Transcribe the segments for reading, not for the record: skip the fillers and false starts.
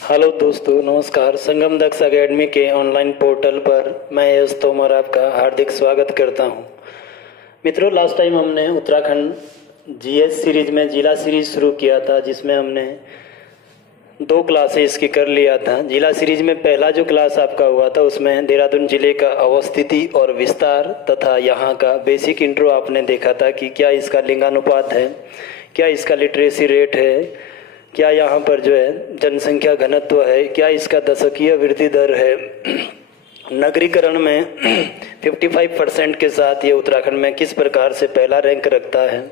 Hello दोस्तों, नमस्कार। संगम दक्ष academy के ऑनलाइन पोर्टल पर मैं यश तोमर आपका हार्दिक स्वागत करता हूं। मित्रों, लास्ट टाइम हमने उत्तराखंड जीएस सीरीज में जिला सीरीज शुरू किया था, जिसमें हमने 2 क्लासेस की कर लिया था। जिला सीरीज में पहला जो क्लास आपका हुआ था उसमें देहरादून जिले का अवस्थिति और विस्तार तथा यहाँ का बेसिक इंट्रो आपने देखा था कि क्या इसका लिंगानुपात है, क्या इसका लिटरेसी रेट है, क्या यहाँ पर जो है जनसंख्या घनत्व है, क्या इसका दशकीय वृद्धि दर है। नगरीकरण में 55% के साथ ये उत्तराखंड में किस प्रकार से पहला रैंक रखता है।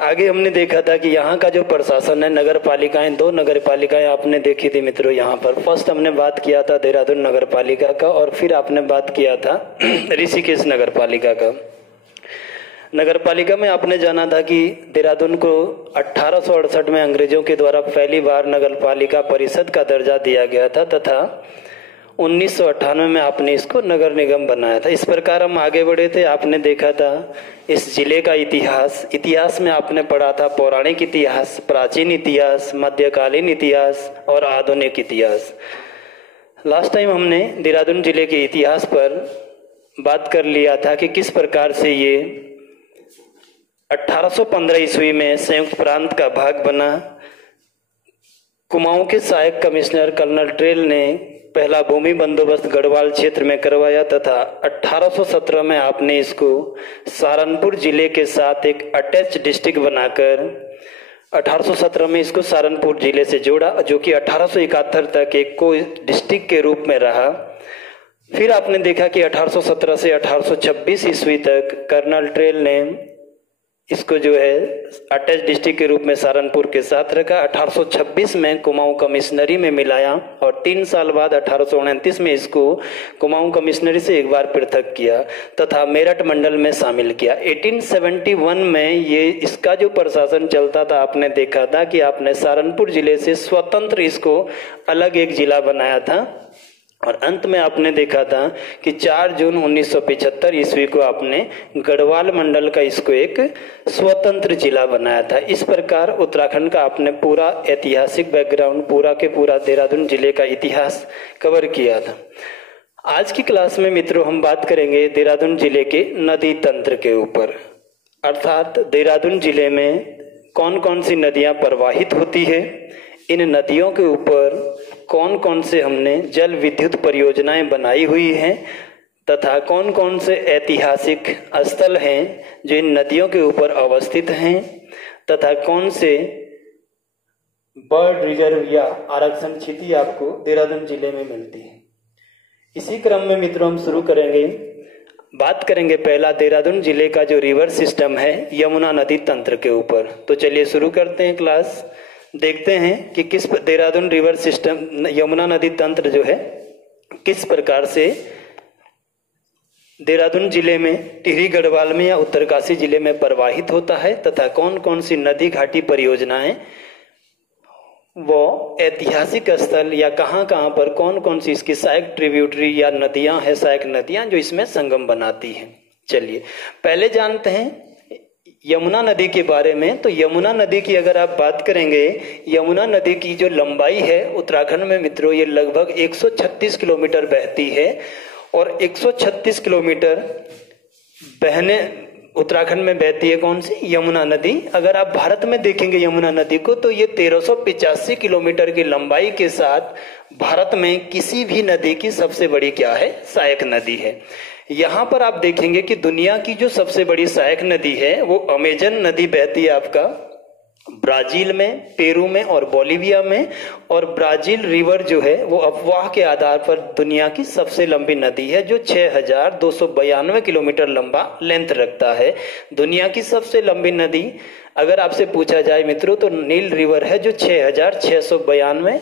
आगे हमने देखा था कि यहाँ का जो प्रशासन है, नगर पालिकाएं, 2 नगर पालिकाएं आपने देखी थी मित्रों। यहाँ पर फर्स्ट हमने बात किया था देहरादून नगर पालिका का और फिर आपने बात किया था ऋषिकेश नगर पालिका का। नगर पालिका में आपने जाना था कि देहरादून को 1868 में अंग्रेजों के द्वारा पहली बार नगर पालिका परिषद का दर्जा दिया गया था तथा 1998 में आपने इसको नगर निगम बनाया था। इस प्रकार हम आगे बढ़े थे। आपने देखा था इस जिले का इतिहास में आपने पढ़ा था पौराणिक इतिहास, प्राचीन इतिहास, मध्यकालीन इतिहास और आधुनिक इतिहास। लास्ट टाइम हमने देहरादून जिले के इतिहास पर बात कर लिया था कि किस प्रकार से ये 1815 ईस्वी में संयुक्त प्रांत का भाग बना। कुमाऊं के सहायक कमिश्नर कर्नल ट्रेल ने पहला भूमि बंदोबस्त गढ़वाल क्षेत्र में करवाया तथा 1817 में आपने इसको सहारनपुर जिले के साथ एक अटैच डिस्ट्रिक्ट बनाकर 1817 में इसको सहारनपुर जिले से जोड़ा, जो कि 1871 तक एक को डिस्ट्रिक्ट के रूप में रहा। फिर आपने देखा कि 1817 से 1826 ईस्वी तक कर्नल ट्रेल ने इसको जो है अटैच डिस्ट्रिक्ट के रूप में सहारनपुर के साथ रखा। 1826 में कुमाऊं कमिश्नरी में मिलाया और 3 साल बाद 1829 में इसको कुमाऊं कमिश्नरी से एक बार पृथक किया तथा मेरठ मंडल में शामिल किया। 1871 में ये इसका जो प्रशासन चलता था, आपने देखा था कि आपने सहारनपुर जिले से स्वतंत्र इसको अलग एक जिला बनाया था और अंत में आपने देखा था कि 4 जून 1975 ईस्वी को आपने गढ़वाल मंडल का इसको एक स्वतंत्र जिला बनाया था। इस प्रकार उत्तराखंड का आपने पूरा ऐतिहासिक बैकग्राउंड, पूरा के पूरा देहरादून जिले का इतिहास कवर किया था। आज की क्लास में मित्रों हम बात करेंगे देहरादून जिले के नदी तंत्र के ऊपर, अर्थात देहरादून जिले में कौन कौन सी नदियां प्रवाहित होती है, इन नदियों के ऊपर कौन कौन से हमने जल विद्युत परियोजनाएं बनाई हुई हैं तथा कौन कौन से ऐतिहासिक स्थल हैं जो इन नदियों के ऊपर अवस्थित हैं तथा कौन से बर्ड रिजर्व या आरक्षण क्षेत्र आपको देहरादून जिले में मिलती है। इसी क्रम में मित्रों हम शुरू करेंगे, बात करेंगे पहला देहरादून जिले का जो रिवर सिस्टम है यमुना नदी तंत्र के ऊपर। तो चलिए शुरू करते हैं क्लास। देखते हैं कि किस देहरादून रिवर सिस्टम यमुना नदी तंत्र जो है किस प्रकार से देहरादून जिले में टिहरी गढ़वाल में या उत्तरकाशी जिले में प्रवाहित होता है तथा कौन कौन सी नदी घाटी परियोजनाएं वो ऐतिहासिक स्थल या कहां कहां पर कौन कौन सी इसकी सहायक ट्रिब्यूटरी या नदियां है, सहायक नदियां जो इसमें संगम बनाती हैं। चलिए पहले जानते हैं यमुना नदी के बारे में। तो यमुना नदी की अगर आप बात करेंगे, यमुना नदी की जो लंबाई है उत्तराखंड में मित्रों ये लगभग 136 किलोमीटर बहती है और 136 किलोमीटर बहने उत्तराखंड में बहती है कौन सी, यमुना नदी। अगर आप भारत में देखेंगे यमुना नदी को तो ये 1385 किलोमीटर की लंबाई के साथ भारत में किसी भी नदी की सबसे बड़ी क्या है, सहायक नदी है। यहाँ पर आप देखेंगे कि दुनिया की जो सबसे बड़ी सहायक नदी है वो अमेजन नदी बहती है आपका ब्राजील में, पेरू में और बोलिविया में। और ब्राजील रिवर जो है वो अफवाह के आधार पर दुनिया की सबसे लंबी नदी है जो 6292 किलोमीटर लंबा लेंथ रखता है। दुनिया की सबसे लंबी नदी अगर आपसे पूछा जाए मित्रों तो नील रिवर है जो 6692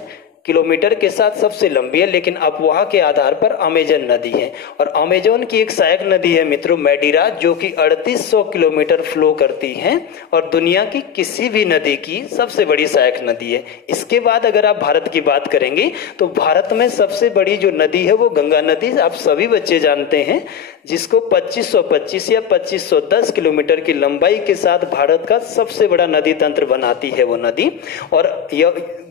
किलोमीटर के साथ सबसे लंबी है, लेकिन अफवाह के आधार पर अमेजन नदी है। और अमेजन की एक सहायक नदी है मित्रों मैडिरा, जो कि 3800 किलोमीटर फ्लो करती है और दुनिया की किसी भी नदी की सबसे बड़ी सहायक नदी है। इसके बाद अगर आप भारत की बात करेंगे तो भारत में सबसे बड़ी जो नदी है वो गंगा नदी, आप सभी बच्चे जानते हैं, जिसको 2525 या 2510 किलोमीटर की लंबाई के साथ भारत का सबसे बड़ा नदी तंत्र बनाती है वो नदी। और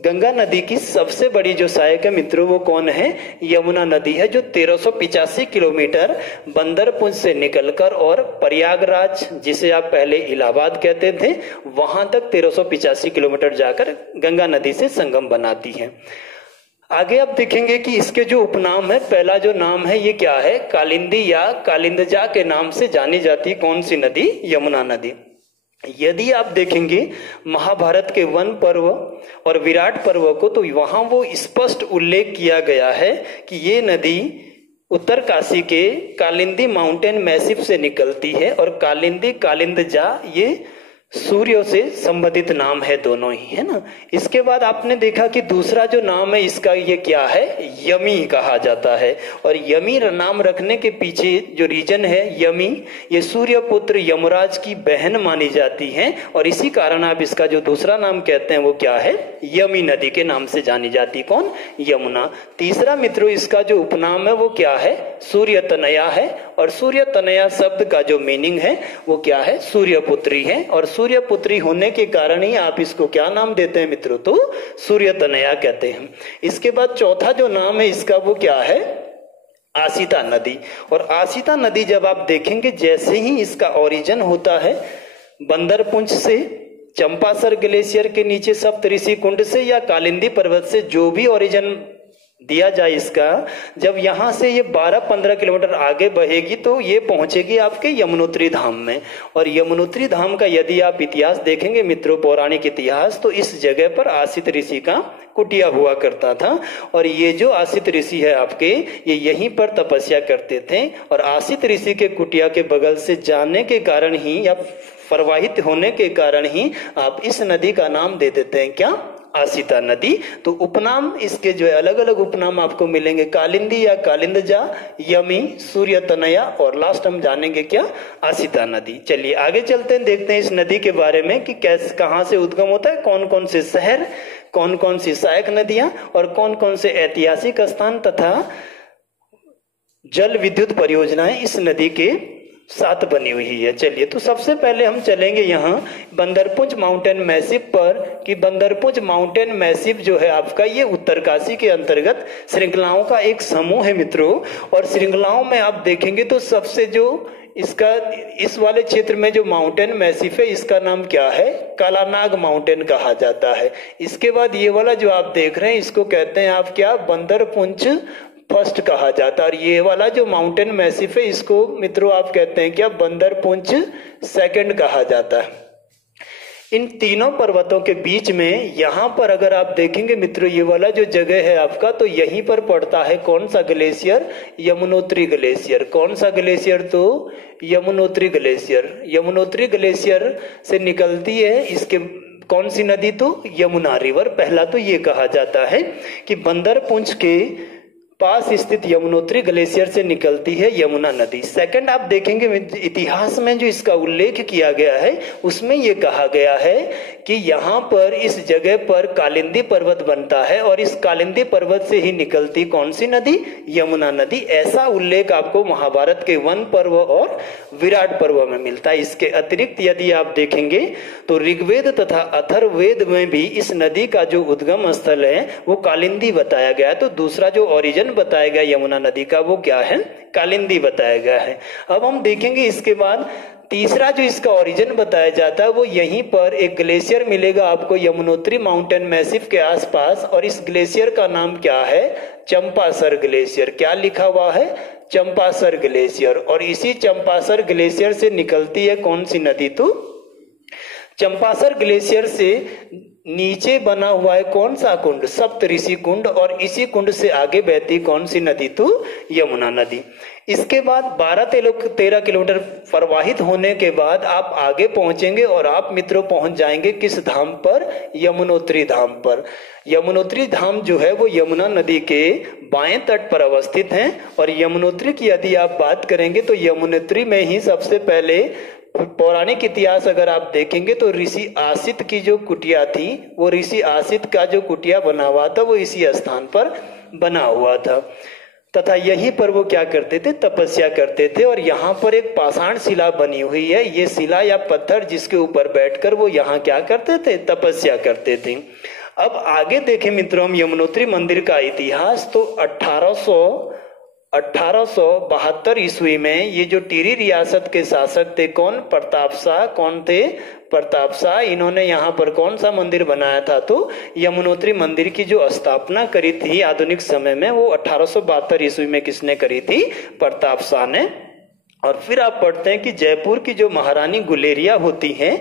गंगा नदी की सबसे सबसे बड़ी जो सहायक है मित्रों वो कौन है? यमुना नदी है, जो 1385 किलोमीटर बंदरपुंज से निकलकर और प्रयागराज, जिसे आप पहले इलाहाबाद कहते थे, वहां तक 1385 किलोमीटर जाकर गंगा नदी से संगम बनाती है। आगे आप देखेंगे कि इसके जो उपनाम है, पहला जो नाम है ये क्या है? कालिंदी या कालिंदजा के नाम से जानी जाती कौन सी नदी? यमुना नदी। यदि आप देखेंगे महाभारत के वन पर्व और विराट पर्व को, तो वहां वो स्पष्ट उल्लेख किया गया है कि ये नदी उत्तरकाशी के कालिंदी माउंटेन मैसिव से निकलती है, और कालिंदी कालिंदजा ये सूर्य से संबंधित नाम है, दोनों ही, है ना। इसके बाद आपने देखा कि दूसरा जो नाम है इसका, ये क्या है? यमी कहा जाता है। और यमी नाम रखने के पीछे जो रीजन है, यमी ये सूर्य पुत्र यमराज की बहन मानी जाती है, और इसी कारण आप इसका जो दूसरा नाम कहते हैं वो क्या है? यमी नदी के नाम से जानी जाती। कौन? यमुना। तीसरा मित्रों इसका जो उपनाम है वो क्या है? सूर्य तनया है, और सूर्य तनया शब्द का जो मीनिंग है वो क्या है? सूर्यपुत्री है, और सूर्यपुत्री होने के कारण ही आप इसको क्या नाम देते हैं मित्रों? तो सूर्य तनया कहते हैं। इसके बाद चौथा जो नाम है इसका वो क्या है? आसिता नदी। और आसिता नदी जब आप देखेंगे, जैसे ही इसका ओरिजिन होता है बंदरपुंज से, चंपासर ग्लेशियर के नीचे सप्तऋषि कुंड से, या कालिंदी पर्वत से, जो भी ओरिजिन दिया जाए इसका, जब यहां से ये 12-15 किलोमीटर आगे बहेगी तो ये पहुंचेगी आपके यमुनोत्री धाम में। और यमुनोत्री धाम का यदि आप इतिहास देखेंगे मित्रों, पौराणिक इतिहास, तो इस जगह पर आसित ऋषि का कुटिया हुआ करता था, और ये जो आसित ऋषि है आपके, ये यहीं पर तपस्या करते थे। और आसित ऋषि के कुटिया के बगल से जाने के कारण ही, या प्रवाहित होने के कारण ही, आप इस नदी का नाम दे देते हैं क्या? आसिता नदी। तो उपनाम इसके जो है अलग अलग उपनाम आपको मिलेंगे, कालिंदी या कालिंदजा, यमी, सूर्य तनया, और लास्ट हम जानेंगे क्या? आसिता नदी। चलिए आगे चलते हैं, देखते हैं इस नदी के बारे में कि कैसे, कहां से उद्गम होता है, कौन कौन से शहर, कौन कौन सी सहायक नदियां, और कौन कौन से ऐतिहासिक स्थान तथा जल विद्युत परियोजनाएं इस नदी के साथ बनी हुई है। चलिए, तो सबसे पहले हम चलेंगे यहाँ बंदरपुंज माउंटेन मैसिव पर, कि बंदरपुंज माउंटेन मैसिव जो है आपका, ये उत्तरकाशी के अंतर्गत श्रृंखलाओं का एक समूह है मित्रों। और श्रृंखलाओं में आप देखेंगे तो सबसे जो इसका, इस वाले क्षेत्र में जो माउंटेन मैसिव है, इसका नाम क्या है? कालानाग माउंटेन कहा जाता है। इसके बाद ये वाला जो आप देख रहे हैं, इसको कहते हैं आप क्या? बंदरपुंज फर्स्ट कहा जाता है। और ये वाला जो माउंटेन मैसिव है, इसको मित्रों आप कहते हैं क्या? बंदरपुंज सेकंड कहा जाता है। इन तीनों पर्वतों के बीच में यहाँ पर अगर आप देखेंगे मित्रों, ये वाला जो जगह है आपका, तो यहीं पर पड़ता है कौन सा ग्लेशियर? यमुनोत्री ग्लेशियर। कौन सा ग्लेशियर? तो यमुनोत्री ग्लेशियर। यमुनोत्री ग्लेशियर से निकलती है इसके कौन सी नदी? तो यमुना रिवर। पहला तो ये कहा जाता है कि बंदरपुंज के पास स्थित यमुनोत्री ग्लेशियर से निकलती है यमुना नदी। सेकंड आप देखेंगे इतिहास में जो इसका उल्लेख किया गया है, उसमें ये कहा गया है कि यहाँ पर इस जगह पर कालिंदी पर्वत बनता है, और इस कालिंदी पर्वत से ही निकलती कौन सी नदी? यमुना नदी। ऐसा उल्लेख आपको महाभारत के वन पर्व और विराट पर्व में मिलता है। इसके अतिरिक्त यदि आप देखेंगे तो ऋग्वेद तथा अथर्ववेद में भी इस नदी का जो उद्गम स्थल है वो कालिंदी बताया गया है। तो दूसरा जो ओरिजिन बताया गया यमुना नदी का वो क्या है? कालिंदी बताया गया है। अब हम देखेंगे इसके बाद तीसरा जो इसका ओरिजिन बताया जाता है वो यहीं पर एक ग्लेशियर मिलेगा आपको यमुनोत्री माउंटेन मैसिव के आसपास, और इस ग्लेशियर का नाम क्या है? चंपासर ग्लेशियर। क्या लिखा हुआ है? चंपासर ग्लेशियर। और इसी चंपासर ग्लेशियर से निकलती है कौन सी नदी? तो चंपासर ग्लेशियर से नीचे बना हुआ है कौन सा कुंड? सप्तऋषि कुंड। और इसी कुंड से आगे बहती कौन सी नदी? तो यमुना नदी। इसके बाद 12-13 किलोमीटर प्रवाहित होने के बाद आप आगे पहुंचेंगे, और आप मित्रों पहुंच जाएंगे किस धाम पर? यमुनोत्री धाम पर। यमुनोत्री धाम जो है वो यमुना नदी के बाएं तट पर अवस्थित है। और यमुनोत्री की यदि आप बात करेंगे तो यमुनोत्री में ही सबसे पहले पौराणिक इतिहास अगर आप देखेंगे तो ऋषि आसित की जो कुटिया थी, वो ऋषि आसित का जो कुटिया बना हुआ था वो इसी स्थान पर बना हुआ था, तथा यहीं पर वो क्या करते थे? तपस्या करते थे। और यहाँ पर एक पाषाण शिला बनी हुई है, ये शिला या पत्थर जिसके ऊपर बैठकर वो यहाँ क्या करते थे? तपस्या करते थे। अब आगे देखें मित्रों हम यमुनोत्री मंदिर का इतिहास, तो 1872 ईस्वी में ये जो टिहरी रियासत के शासक थे, कौन? प्रताप शाह। कौन थे? प्रताप शाह। इन्होंने यहाँ पर कौन सा मंदिर बनाया था? तो यमुनोत्री मंदिर की जो स्थापना करी थी आधुनिक समय में, वो 1872 ईस्वी में किसने करी थी? प्रताप शाह ने। और फिर आप पढ़ते हैं कि जयपुर की जो महारानी गुलेरिया होती हैं,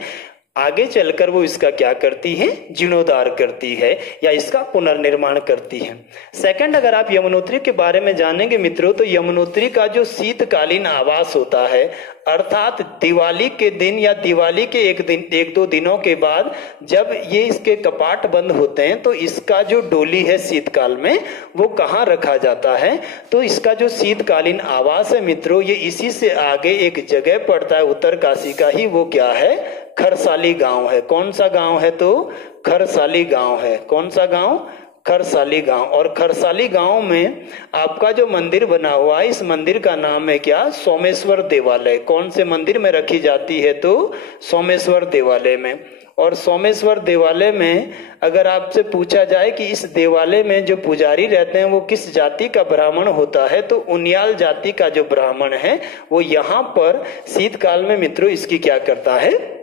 आगे चलकर वो इसका क्या करती है? जीर्णोद्धार करती है या इसका पुनर्निर्माण करती है। सेकंड, अगर आप यमुनोत्री के बारे में जानेंगे मित्रों, तो यमुनोत्री का जो शीतकालीन आवास होता है, अर्थात दिवाली के दिन या दिवाली के एक दो दिनों के बाद जब ये इसके कपाट बंद होते हैं, तो इसका जो डोली है शीतकाल में, वो कहाँ रखा जाता है? तो इसका जो शीतकालीन आवास है मित्रों, ये इसी से आगे एक जगह पड़ता है उत्तरकाशी का ही, वो क्या है? खरसाली गांव है। कौन सा गांव है? तो खरसाली गांव है। कौन सा गांव? खरसाली गांव। और खरसाली गांव में आपका जो मंदिर बना हुआ है, इस मंदिर का नाम है क्या? सोमेश्वर देवालय। कौन से मंदिर में रखी जाती है? तो सोमेश्वर देवालय में। और सोमेश्वर देवालय में अगर आपसे पूछा जाए कि इस देवालय में जो पुजारी रहते हैं वो किस जाति का ब्राह्मण होता है, तो उनियाल जाति का जो ब्राह्मण है वो यहाँ पर शीतकाल में मित्रों इसकी क्या करता है?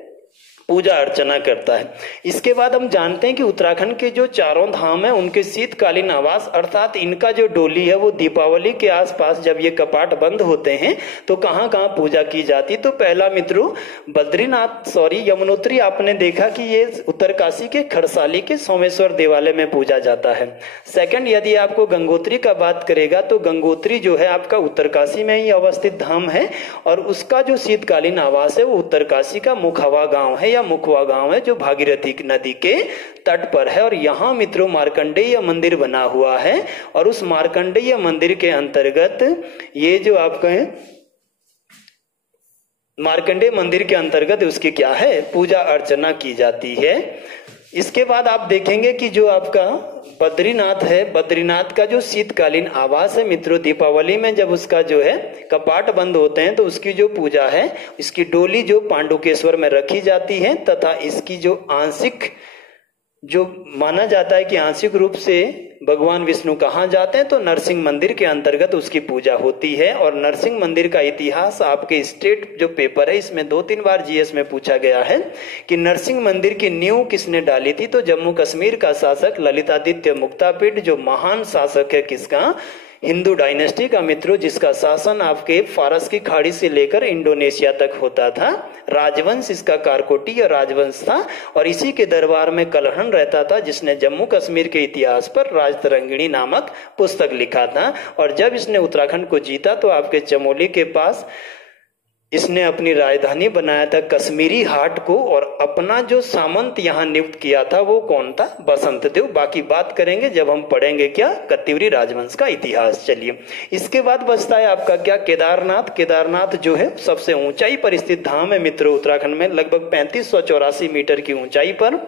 पूजा अर्चना करता है। इसके बाद हम जानते हैं कि उत्तराखंड के जो चारों धाम है उनके शीतकालीन आवास, अर्थात इनका जो डोली है वो दीपावली के आसपास जब ये कपाट बंद होते हैं तो कहाँ कहाँ पूजा की जाती है? तो पहला मित्रों यमुनोत्री आपने देखा कि ये उत्तरकाशी के खरसाली के सोमेश्वर देवालय में पूजा जाता है। सेकंड, यदि आपको गंगोत्री का बात करेगा तो गंगोत्री जो है आपका उत्तरकाशी में ही अवस्थित धाम है और उसका जो शीतकालीन आवास है वो उत्तरकाशी का मुखवा गांव है, मुखवा गांव है, जो भागीरथी नदी के तट पर है। और यहाँ मित्रों मार्कंडेय मंदिर बना हुआ है और उस मार्कंडेय मंदिर के अंतर्गत ये जो आपका है मार्कंडेय मंदिर के अंतर्गत उसकी क्या है? पूजा अर्चना की जाती है। इसके बाद आप देखेंगे कि जो आपका बद्रीनाथ है, बद्रीनाथ का जो शीतकालीन आवास है मित्रों, दीपावली में जब उसका जो है कपाट बंद होते हैं तो उसकी जो पूजा है, इसकी डोली जो पांडुकेश्वर में रखी जाती है तथा इसकी जो आंशिक जो माना जाता है कि आंशिक रूप से भगवान विष्णु कहाँ जाते हैं, तो नरसिंह मंदिर के अंतर्गत उसकी पूजा होती है। और नरसिंह मंदिर का इतिहास आपके स्टेट जो पेपर है इसमें 2-3 बार जीएस में पूछा गया है कि नरसिंह मंदिर की नींव किसने डाली थी? तो जम्मू कश्मीर का शासक ललितादित्य मुक्तापिड, जो महान शासक है किसका? हिंदू डायनेस्टी का मित्रों, जिसका शासन आपके फारस की खाड़ी से लेकर इंडोनेशिया तक होता था। राजवंश इसका कारकोटीय राजवंश था और इसी के दरबार में कलहन रहता था, जिसने जम्मू कश्मीर के इतिहास पर राजतरंगिणी नामक पुस्तक लिखा था। और जब इसने उत्तराखंड को जीता तो आपके चमोली के पास इसने अपनी राजधानी बनाया था कश्मीरी हाट को, और अपना जो सामंत यहाँ नियुक्त किया था वो कौन था? बसंत देव। बाकी बात करेंगे जब हम पढ़ेंगे क्या? कत्यूरी राजवंश का इतिहास। चलिए, इसके बाद बचता है आपका क्या? केदारनाथ। केदारनाथ जो है सबसे ऊंचाई पर स्थित धाम है मित्रों उत्तराखंड में, लगभग 3584 मीटर की ऊंचाई पर।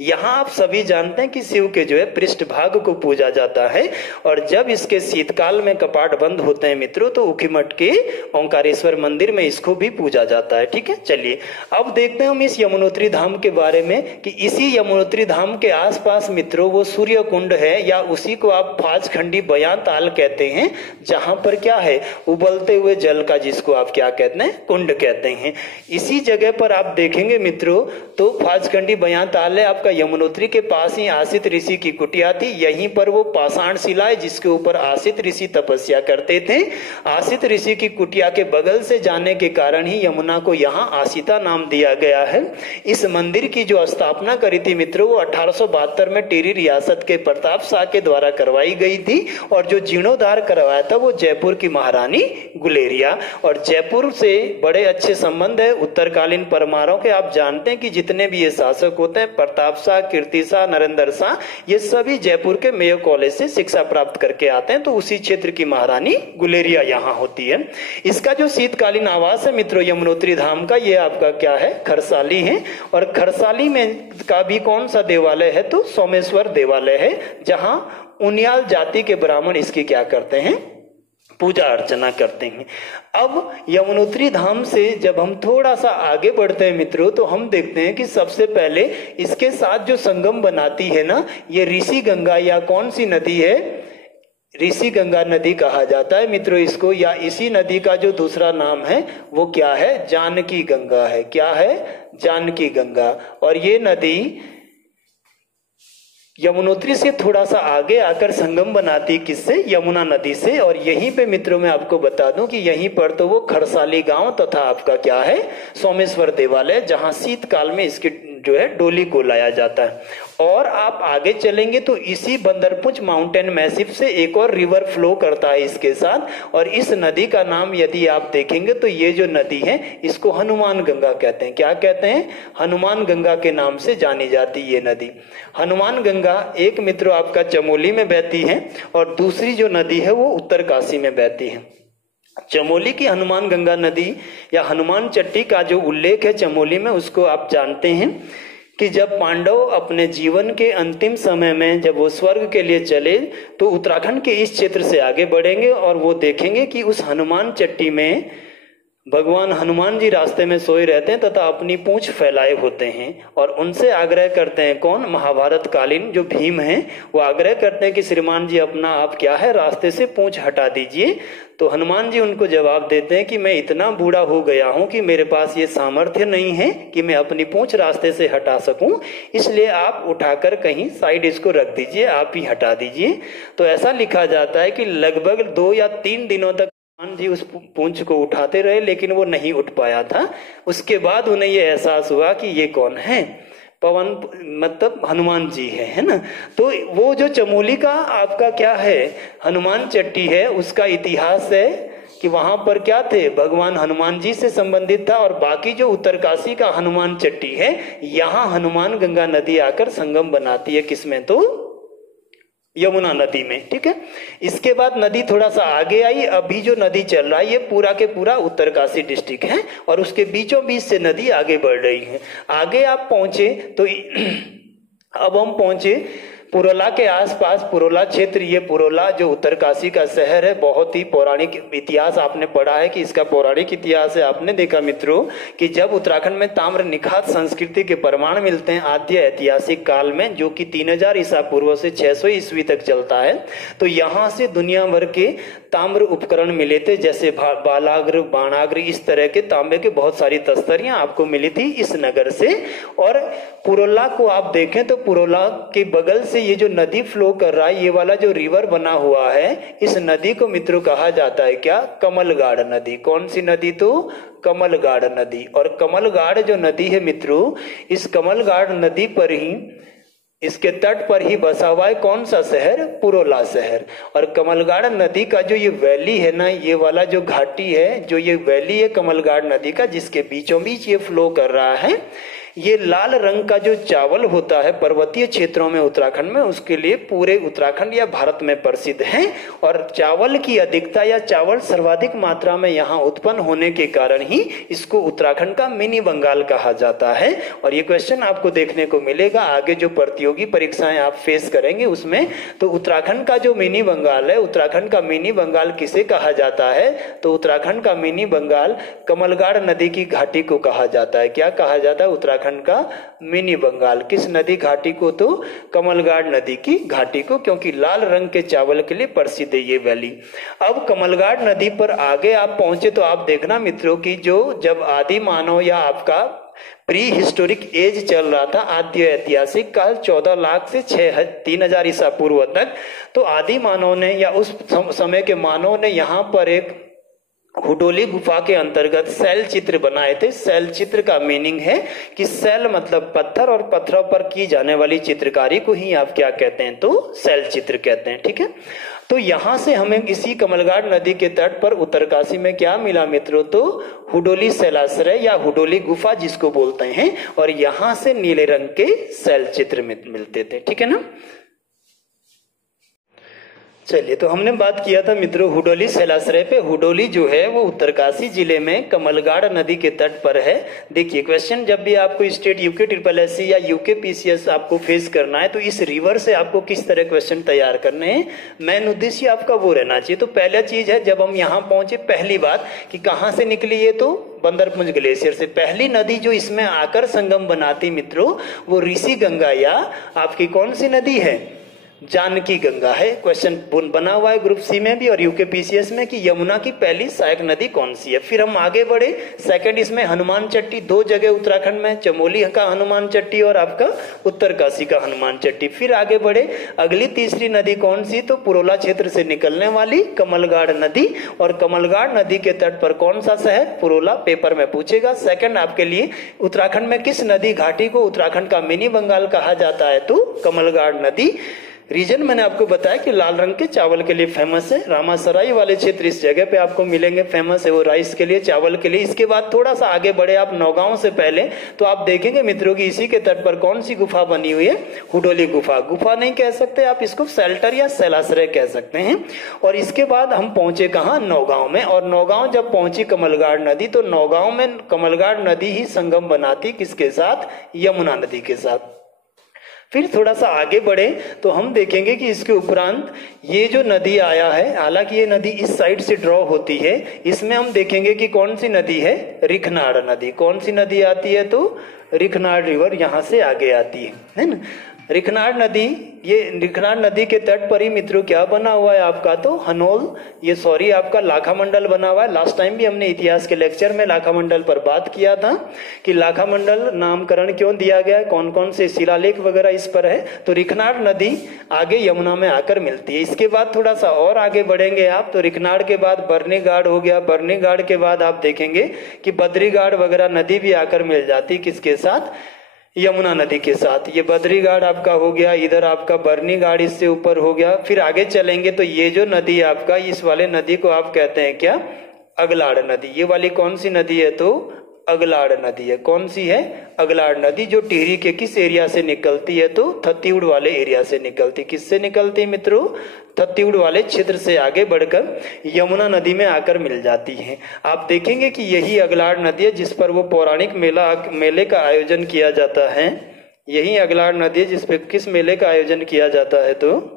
यहाँ आप सभी जानते हैं कि शिव के जो है पृष्ठभाग को पूजा जाता है और जब इसके शीतकाल में कपाट बंद होते हैं मित्रों तो उखीमठ के ओंकारेश्वर मंदिर में इसको भी पूजा जाता है। ठीक है, चलिए अब देखते हैं हम इस यमुनोत्री धाम के बारे में कि इसी यमुनोत्री धाम के आसपास मित्रों वो सूर्य कुंड है या उसी को आप फाजखंडी बयां ताल कहते हैं, जहां पर क्या है? उबलते हुए जल का, जिसको आप क्या कहते हैं? कुंड कहते हैं। इसी जगह पर आप देखेंगे मित्रों तो फाजखंडी बयां ताल है आपका यमुनोत्री के पास ही आसित ऋषि की कुटिया थी। यहीं पर वो पाषाण शिला है जिसके ऊपर आसित ऋषि तपस्या करते थे। आसित ऋषि की कुटिया के बगल से जाने के कारण ही यमुना को यहाँ आसिता नाम दिया गया है। इस मंदिर की जो स्थापना करी थी मित्रों वो 1872 में टिहरी रियासत के प्रताप शाह के द्वारा करवाई गई थी और जो जीर्णोद्धार करवाया था वो जयपुर की महारानी गुलेरिया। और जयपुर से बड़े अच्छे संबंध है उत्तरकालीन परमारों के। आप जानते हैं कि जितने भी ये शासक होते हैं, प्रताप शाह, कीर्ति शाह, नरेंद्र शाह, ये सभी जयपुर के मेयो कॉलेज से शिक्षा प्राप्त करके आते हैं। तो उसी क्षेत्र की महारानी गुलेरिया यहाँ होती है। इसका जो शीतकालीन आवास है मित्रों यमुनोत्री धाम का, ये आपका क्या है? खरसाली है। और खरसाली में का भी कौन सा देवालय है? तो सोमेश्वर देवालय है, जहां उनियाल जाति के ब्राह्मण इसकी क्या करते हैं? पूजा अर्चना करते हैं। अब यमुनोत्री धाम से जब हम थोड़ा सा आगे बढ़ते हैं मित्रों, तो हम देखते हैं कि सबसे पहले इसके साथ जो संगम बनाती है ना, ये ऋषि गंगा या कौन सी नदी है, ऋषि गंगा नदी कहा जाता है मित्रों इसको, या इसी नदी का जो दूसरा नाम है वो क्या है, जानकी गंगा है। क्या है, जानकी गंगा। और ये नदी यमुनोत्री से थोड़ा सा आगे आकर संगम बनाती किससे, यमुना नदी से। और यहीं पे मित्रों मैं आपको बता दूं कि यहीं पर तो वो खरसाली गांव तथा आपका क्या है, सोमेश्वर देवालय, जहां शीतकाल में इसकी जो है डोली को लाया जाता है। और आप आगे चलेंगे तो इसी बंदरपुंछ माउंटेन मैसिव से एक और रिवर फ्लो करता है इसके साथ, और इस नदी का नाम यदि आप देखेंगे तो ये जो नदी है इसको हनुमान गंगा कहते हैं। क्या कहते हैं, हनुमान गंगा के नाम से जानी जाती ये नदी। हनुमान गंगा एक मित्रों आपका चमोली में बहती है, और दूसरी जो नदी है वो उत्तरकाशी में बहती है। चमोली की हनुमान गंगा नदी या हनुमान चट्टी का जो उल्लेख है चमोली में, उसको आप जानते हैं कि जब पांडव अपने जीवन के अंतिम समय में जब वो स्वर्ग के लिए चले, तो उत्तराखंड के इस क्षेत्र से आगे बढ़ेंगे और वो देखेंगे कि उस हनुमान चट्टी में भगवान हनुमान जी रास्ते में सोए रहते हैं तथा अपनी पूंछ फैलाए होते हैं, और उनसे आग्रह करते हैं, कौन, महाभारत कालीन जो भीम हैं, वो आग्रह करते हैं कि श्रीमान जी अपना आप क्या है रास्ते से पूंछ हटा दीजिए। तो हनुमान जी उनको जवाब देते हैं कि मैं इतना बूढ़ा हो गया हूं कि मेरे पास ये सामर्थ्य नहीं है कि मैं अपनी पूंछ रास्ते से हटा सकूं, इसलिए आप उठाकर कहीं साइड इसको रख दीजिए, आप ही हटा दीजिए। तो ऐसा लिखा जाता है कि लगभग 2 या 3 दिनों तक हनुमान जी उस पूंछ को उठाते रहे, लेकिन वो नहीं उठ पाया था। उसके बाद उन्हें ये एहसास हुआ कि ये कौन है, पवन मतलब हनुमान जी है ना। तो वो जो चमोली का आपका क्या है, हनुमान चट्टी है, उसका इतिहास है कि वहां पर क्या थे, भगवान हनुमान जी से संबंधित था। और बाकी जो उत्तरकाशी का हनुमान चट्टी है, यहाँ हनुमान गंगा नदी आकर संगम बनाती है, किसमें, तो यमुना नदी में। ठीक है, इसके बाद नदी थोड़ा सा आगे आई। अभी जो नदी चल रहा है ये पूरा के पूरा उत्तरकाशी डिस्ट्रिक्ट है, और उसके बीचों बीच से नदी आगे बढ़ रही है। आगे आप पहुंचे तो अब हम पहुंचे पुरोला के आसपास, पुरोला क्षेत्र, ये पुरोला जो उत्तरकाशी का शहर है, बहुत ही पौराणिक इतिहास आपने पढ़ा है कि इसका पौराणिक इतिहास है। आपने देखा मित्रों कि जब उत्तराखंड में ताम्र निखात संस्कृति के प्रमाण मिलते हैं आद्य ऐतिहासिक काल में, जो कि 3000 ईसा पूर्व से 600 ईस्वी तक चलता है, तो यहाँ से दुनिया भर के ताम्र उपकरण मिले थे, जैसे बालाग्र, बाणाग्र, इस तरह के तांबे के बहुत सारी तस्तरियां आपको मिली थी इस नगर से। और पुरोला को आप देखें तो पुरोला के बगल से ये जो नदी फ्लो कर रहा है, ये वाला जो रिवर बना हुआ है, इस नदी को मित्रों कहा जाता है क्या, कमलगाड़ नदी। कौन सी नदी, तो कमलगाड़ नदी। और कमलगाड़ जो नदी है मित्रों, इस कमलगाड़ नदी पर ही, इसके तट पर ही बसा हुआ है कौन सा शहर, पुरोला शहर। और कमलगाड़ नदी का जो ये वैली है ना, ये वाला जो घाटी है, जो ये वैली है कमलगाड़ नदी का, जिसके बीचों बीच ये फ्लो कर रहा है, ये लाल रंग का जो चावल होता है पर्वतीय क्षेत्रों में उत्तराखंड में, उसके लिए पूरे उत्तराखंड या भारत में प्रसिद्ध है। और चावल की अधिकता या चावल सर्वाधिक मात्रा में यहाँ उत्पन्न होने के कारण ही इसको उत्तराखंड का मिनी बंगाल कहा जाता है। और ये क्वेश्चन आपको देखने को मिलेगा आगे जो प्रतियोगी परीक्षाएं आप फेस करेंगे उसमें। तो उत्तराखंड का जो मिनी बंगाल है, उत्तराखंड का मिनी बंगाल किसे कहा जाता है, तो उत्तराखंड का मिनी बंगाल कमलगाड़ नदी की घाटी को कहा जाता है। क्या कहा जाता है, उत्तराखंड का मिनी बंगाल। किस नदी घाटी को, तो कमलगाड़ नदी की घाटी को, क्योंकि लाल रंग के चावल के लिए प्रसिद्ध है ये वैली। अब कमलगाड़ नदी पर आगे आप पहुंचे तो आप देखना मित्रों की जो जब आदि मानव या आपका प्री हिस्टोरिक एज चल रहा था, आद्य ऐतिहासिक काल 14 लाख से 3000 ईसा पूर्व तक, तो आदि मानव ने या उस समय के मानव ने यहाँ पर एक हुडोली गुफा के अंतर्गत शैल चित्र बनाए थे। शैल चित्र का मीनिंग है कि शैल मतलब पत्थर, और पत्थरों पर की जाने वाली चित्रकारी को ही आप क्या कहते हैं, तो शैल चित्र कहते हैं। ठीक है, तो यहां से हमें इसी कमलगाड़ नदी के तट पर उत्तरकाशी में क्या मिला मित्रों, तो हुडोली शैलाश्रय या हुडोली गुफा जिसको बोलते हैं, और यहां से नीले रंग के शैल चित्र मिलते थे। ठीक है ना। चलिए, तो हमने बात किया था मित्रों हुडोली शैलाश्रय पे। हुडोली जो है वो उत्तरकाशी जिले में कमलगाड़ नदी के तट पर है। देखिए, क्वेश्चन जब भी आपको स्टेट यूके SSSC या यूके PCS आपको फेस करना है तो इस रिवर से आपको किस तरह क्वेश्चन तैयार करने हैं, मेन उद्देश्य आपका वो रहना चाहिए। तो पहला चीज है, जब हम यहाँ पहुंचे, पहली बात कि कहाँ से निकली है, तो बंदरपुंज ग्लेशियर से। पहली नदी जो इसमें आकर संगम बनाती मित्रों वो ऋषि गंगा या आपकी कौन सी नदी है, जानकी गंगा है। क्वेश्चन बना हुआ है ग्रुप सी में भी और यूके PCS में कि यमुना की पहली सहायक नदी कौन सी है। फिर हम आगे बढ़े, सेकंड इसमें हनुमान चट्टी, दो जगह उत्तराखंड में, चमोली का हनुमान चट्टी और आपका उत्तरकाशी का हनुमान चट्टी। फिर आगे बढ़े, अगली तीसरी नदी कौन सी, तो पुरोला क्षेत्र से निकलने वाली कमलगाड़ नदी। और कमलगाड़ नदी के तट पर कौन सा शहर, पुरोला, पेपर में पूछेगा। सेकंड आपके लिए, उत्तराखंड में किस नदी घाटी को उत्तराखंड का मिनी बंगाल कहा जाता है, तो कमलगाड़ नदी। रीजन मैंने आपको बताया कि लाल रंग के चावल के लिए फेमस है। रामासराई वाले क्षेत्र इस जगह पे आपको मिलेंगे, फेमस है वो राइस के लिए, चावल के लिए। इसके बाद थोड़ा सा आगे बढ़े आप नौगांव से पहले, तो आप देखेंगे मित्रों की इसी के तट पर कौन सी गुफा बनी हुई है, हुडोली गुफा। गुफा नहीं कह सकते आप इसको, शेल्टर या शैलाश्रय कह सकते हैं। और इसके बाद हम पहुंचे कहाँ, नौगांव में। और नौगांव जब पहुंची कमलगाड़ नदी, तो नौगांव में कमलगाड़ नदी ही संगम बनाती किसके साथ, यमुना नदी के साथ। फिर थोड़ा सा आगे बढ़े तो हम देखेंगे कि इसके उपरांत ये जो नदी आया है, हालांकि ये नदी इस साइड से ड्रॉ होती है, इसमें हम देखेंगे कि कौन सी नदी है, रिखनाड़ नदी। कौन सी नदी आती है, तो रिखनाड़ रिवर यहाँ से आगे आती है ना। रिखनाड़ नदी, ये रिखनाड़ नदी के तट पर ही मित्रों क्या बना हुआ है आपका, तो हनोल, ये सॉरी आपका लाखा मंडल बना हुआ है। लास्ट टाइम भी हमने इतिहास के लेक्चर में लाखा मंडल पर बात किया था कि लाखा मंडल नामकरण क्यों दिया गया है, कौन कौन से शिलालेख वगैरह इस पर है। तो रिखनाड़ नदी आगे यमुना में आकर मिलती है। इसके बाद थोड़ा सा और आगे बढ़ेंगे आप, तो रिखनाड़ के बाद बर्नीगाड़ हो गया। बर्नीगाड़ के बाद आप देखेंगे कि बद्रीगाड़ वगैरह नदी भी आकर मिल जाती किसके साथ, यमुना नदी के साथ। ये बद्रीगाड़ आपका हो गया, इधर आपका बर्नीगाड़ इससे ऊपर हो गया। फिर आगे चलेंगे तो ये जो नदी आपका, इस वाले नदी को आप कहते हैं क्या, अगलाड़ नदी। ये वाली कौन सी नदी है, तो अगलाड़ नदी है। कौन सी है, अगलाड़ नदी, जो टिहरी के किस एरिया से निकलती है, तो थत्तीउड़ वाले एरिया से निकलती। किससे निकलती मित्रों, थत्तीउड़ वाले क्षेत्र से आगे बढ़कर यमुना नदी में आकर मिल जाती है। आप देखेंगे कि यही अगलाड़ नदी है जिस पर वो पौराणिक मेले का आयोजन किया जाता है। यही अगलाड़ नदी है जिस पर किस मेले का आयोजन किया जाता है, तो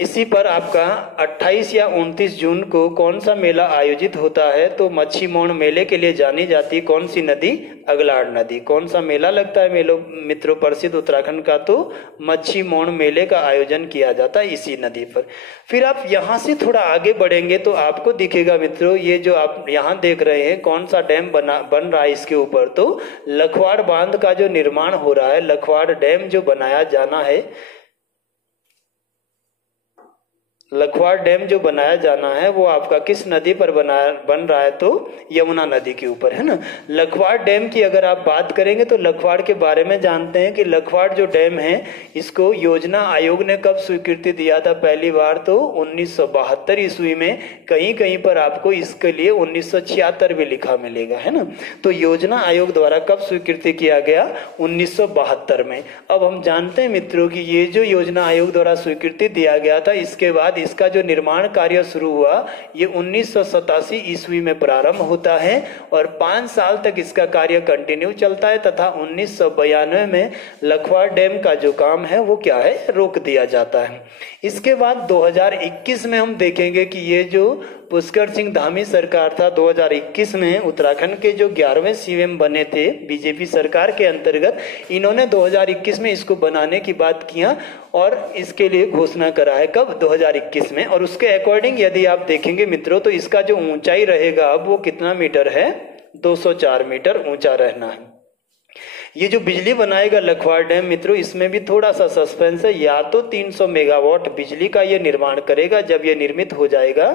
इसी पर आपका 28 या 29 जून को कौन सा मेला आयोजित होता है, तो मच्छी मोड़ मेले के लिए जानी जाती कौन सी नदी, अगलाड़ नदी। कौन सा मेला लगता है मेलो मित्रों प्रसिद्ध उत्तराखंड का, तो मच्छी मोड़ मेले का आयोजन किया जाता है इसी नदी पर। फिर आप यहाँ से थोड़ा आगे बढ़ेंगे तो आपको दिखेगा मित्रों, ये जो आप यहाँ देख रहे हैं कौन सा डैम बन रहा है इसके ऊपर, तो लखवाड़ बांध का जो निर्माण हो रहा है, लखवाड़ डैम जो बनाया जाना है, लखवाड़ डैम जो बनाया जाना है वो आपका किस नदी पर बन रहा है, तो यमुना नदी के ऊपर, है ना। लखवाड़ डैम की अगर आप बात करेंगे तो लखवाड़ के बारे में जानते हैं कि लखवाड़ जो डैम है इसको योजना आयोग ने कब स्वीकृति दिया था पहली बार, तो 1972 ईस्वी में। कहीं कहीं पर आपको इसके लिए 1976 भी लिखा मिलेगा, है ना। तो योजना आयोग द्वारा कब स्वीकृति किया गया, 1972 में। अब हम जानते हैं मित्रों कि ये जो योजना आयोग द्वारा स्वीकृति दिया गया था, इसके बाद इसका जो निर्माण कार्य शुरू हुआ ये 1987 ईस्वी में प्रारंभ होता है और 5 साल तक इसका कार्य कंटिन्यू चलता है, तथा 1992 में लखवाड़ डैम का जो काम है वो क्या है, रोक दिया जाता है। इसके बाद 2021 में हम देखेंगे कि ये जो पुष्कर सिंह धामी सरकार था, 2021 में उत्तराखंड के जो 11वें CM बने थे बीजेपी सरकार के अंतर्गत, इन्होंने 2021 में इसको बनाने की बात किया और इसके लिए घोषणा करा है कब, 2021 में। और उसके अकॉर्डिंग यदि आप देखेंगे मित्रों तो इसका जो ऊंचाई रहेगा अब वो कितना मीटर है, 204 मीटर ऊंचा रहना है। ये जो बिजली बनाएगा लखवाड़ डैम मित्रों, इसमें भी थोड़ा सा सस्पेंस है। या तो 300 मेगावाट बिजली का ये निर्माण करेगा जब ये निर्मित हो जाएगा,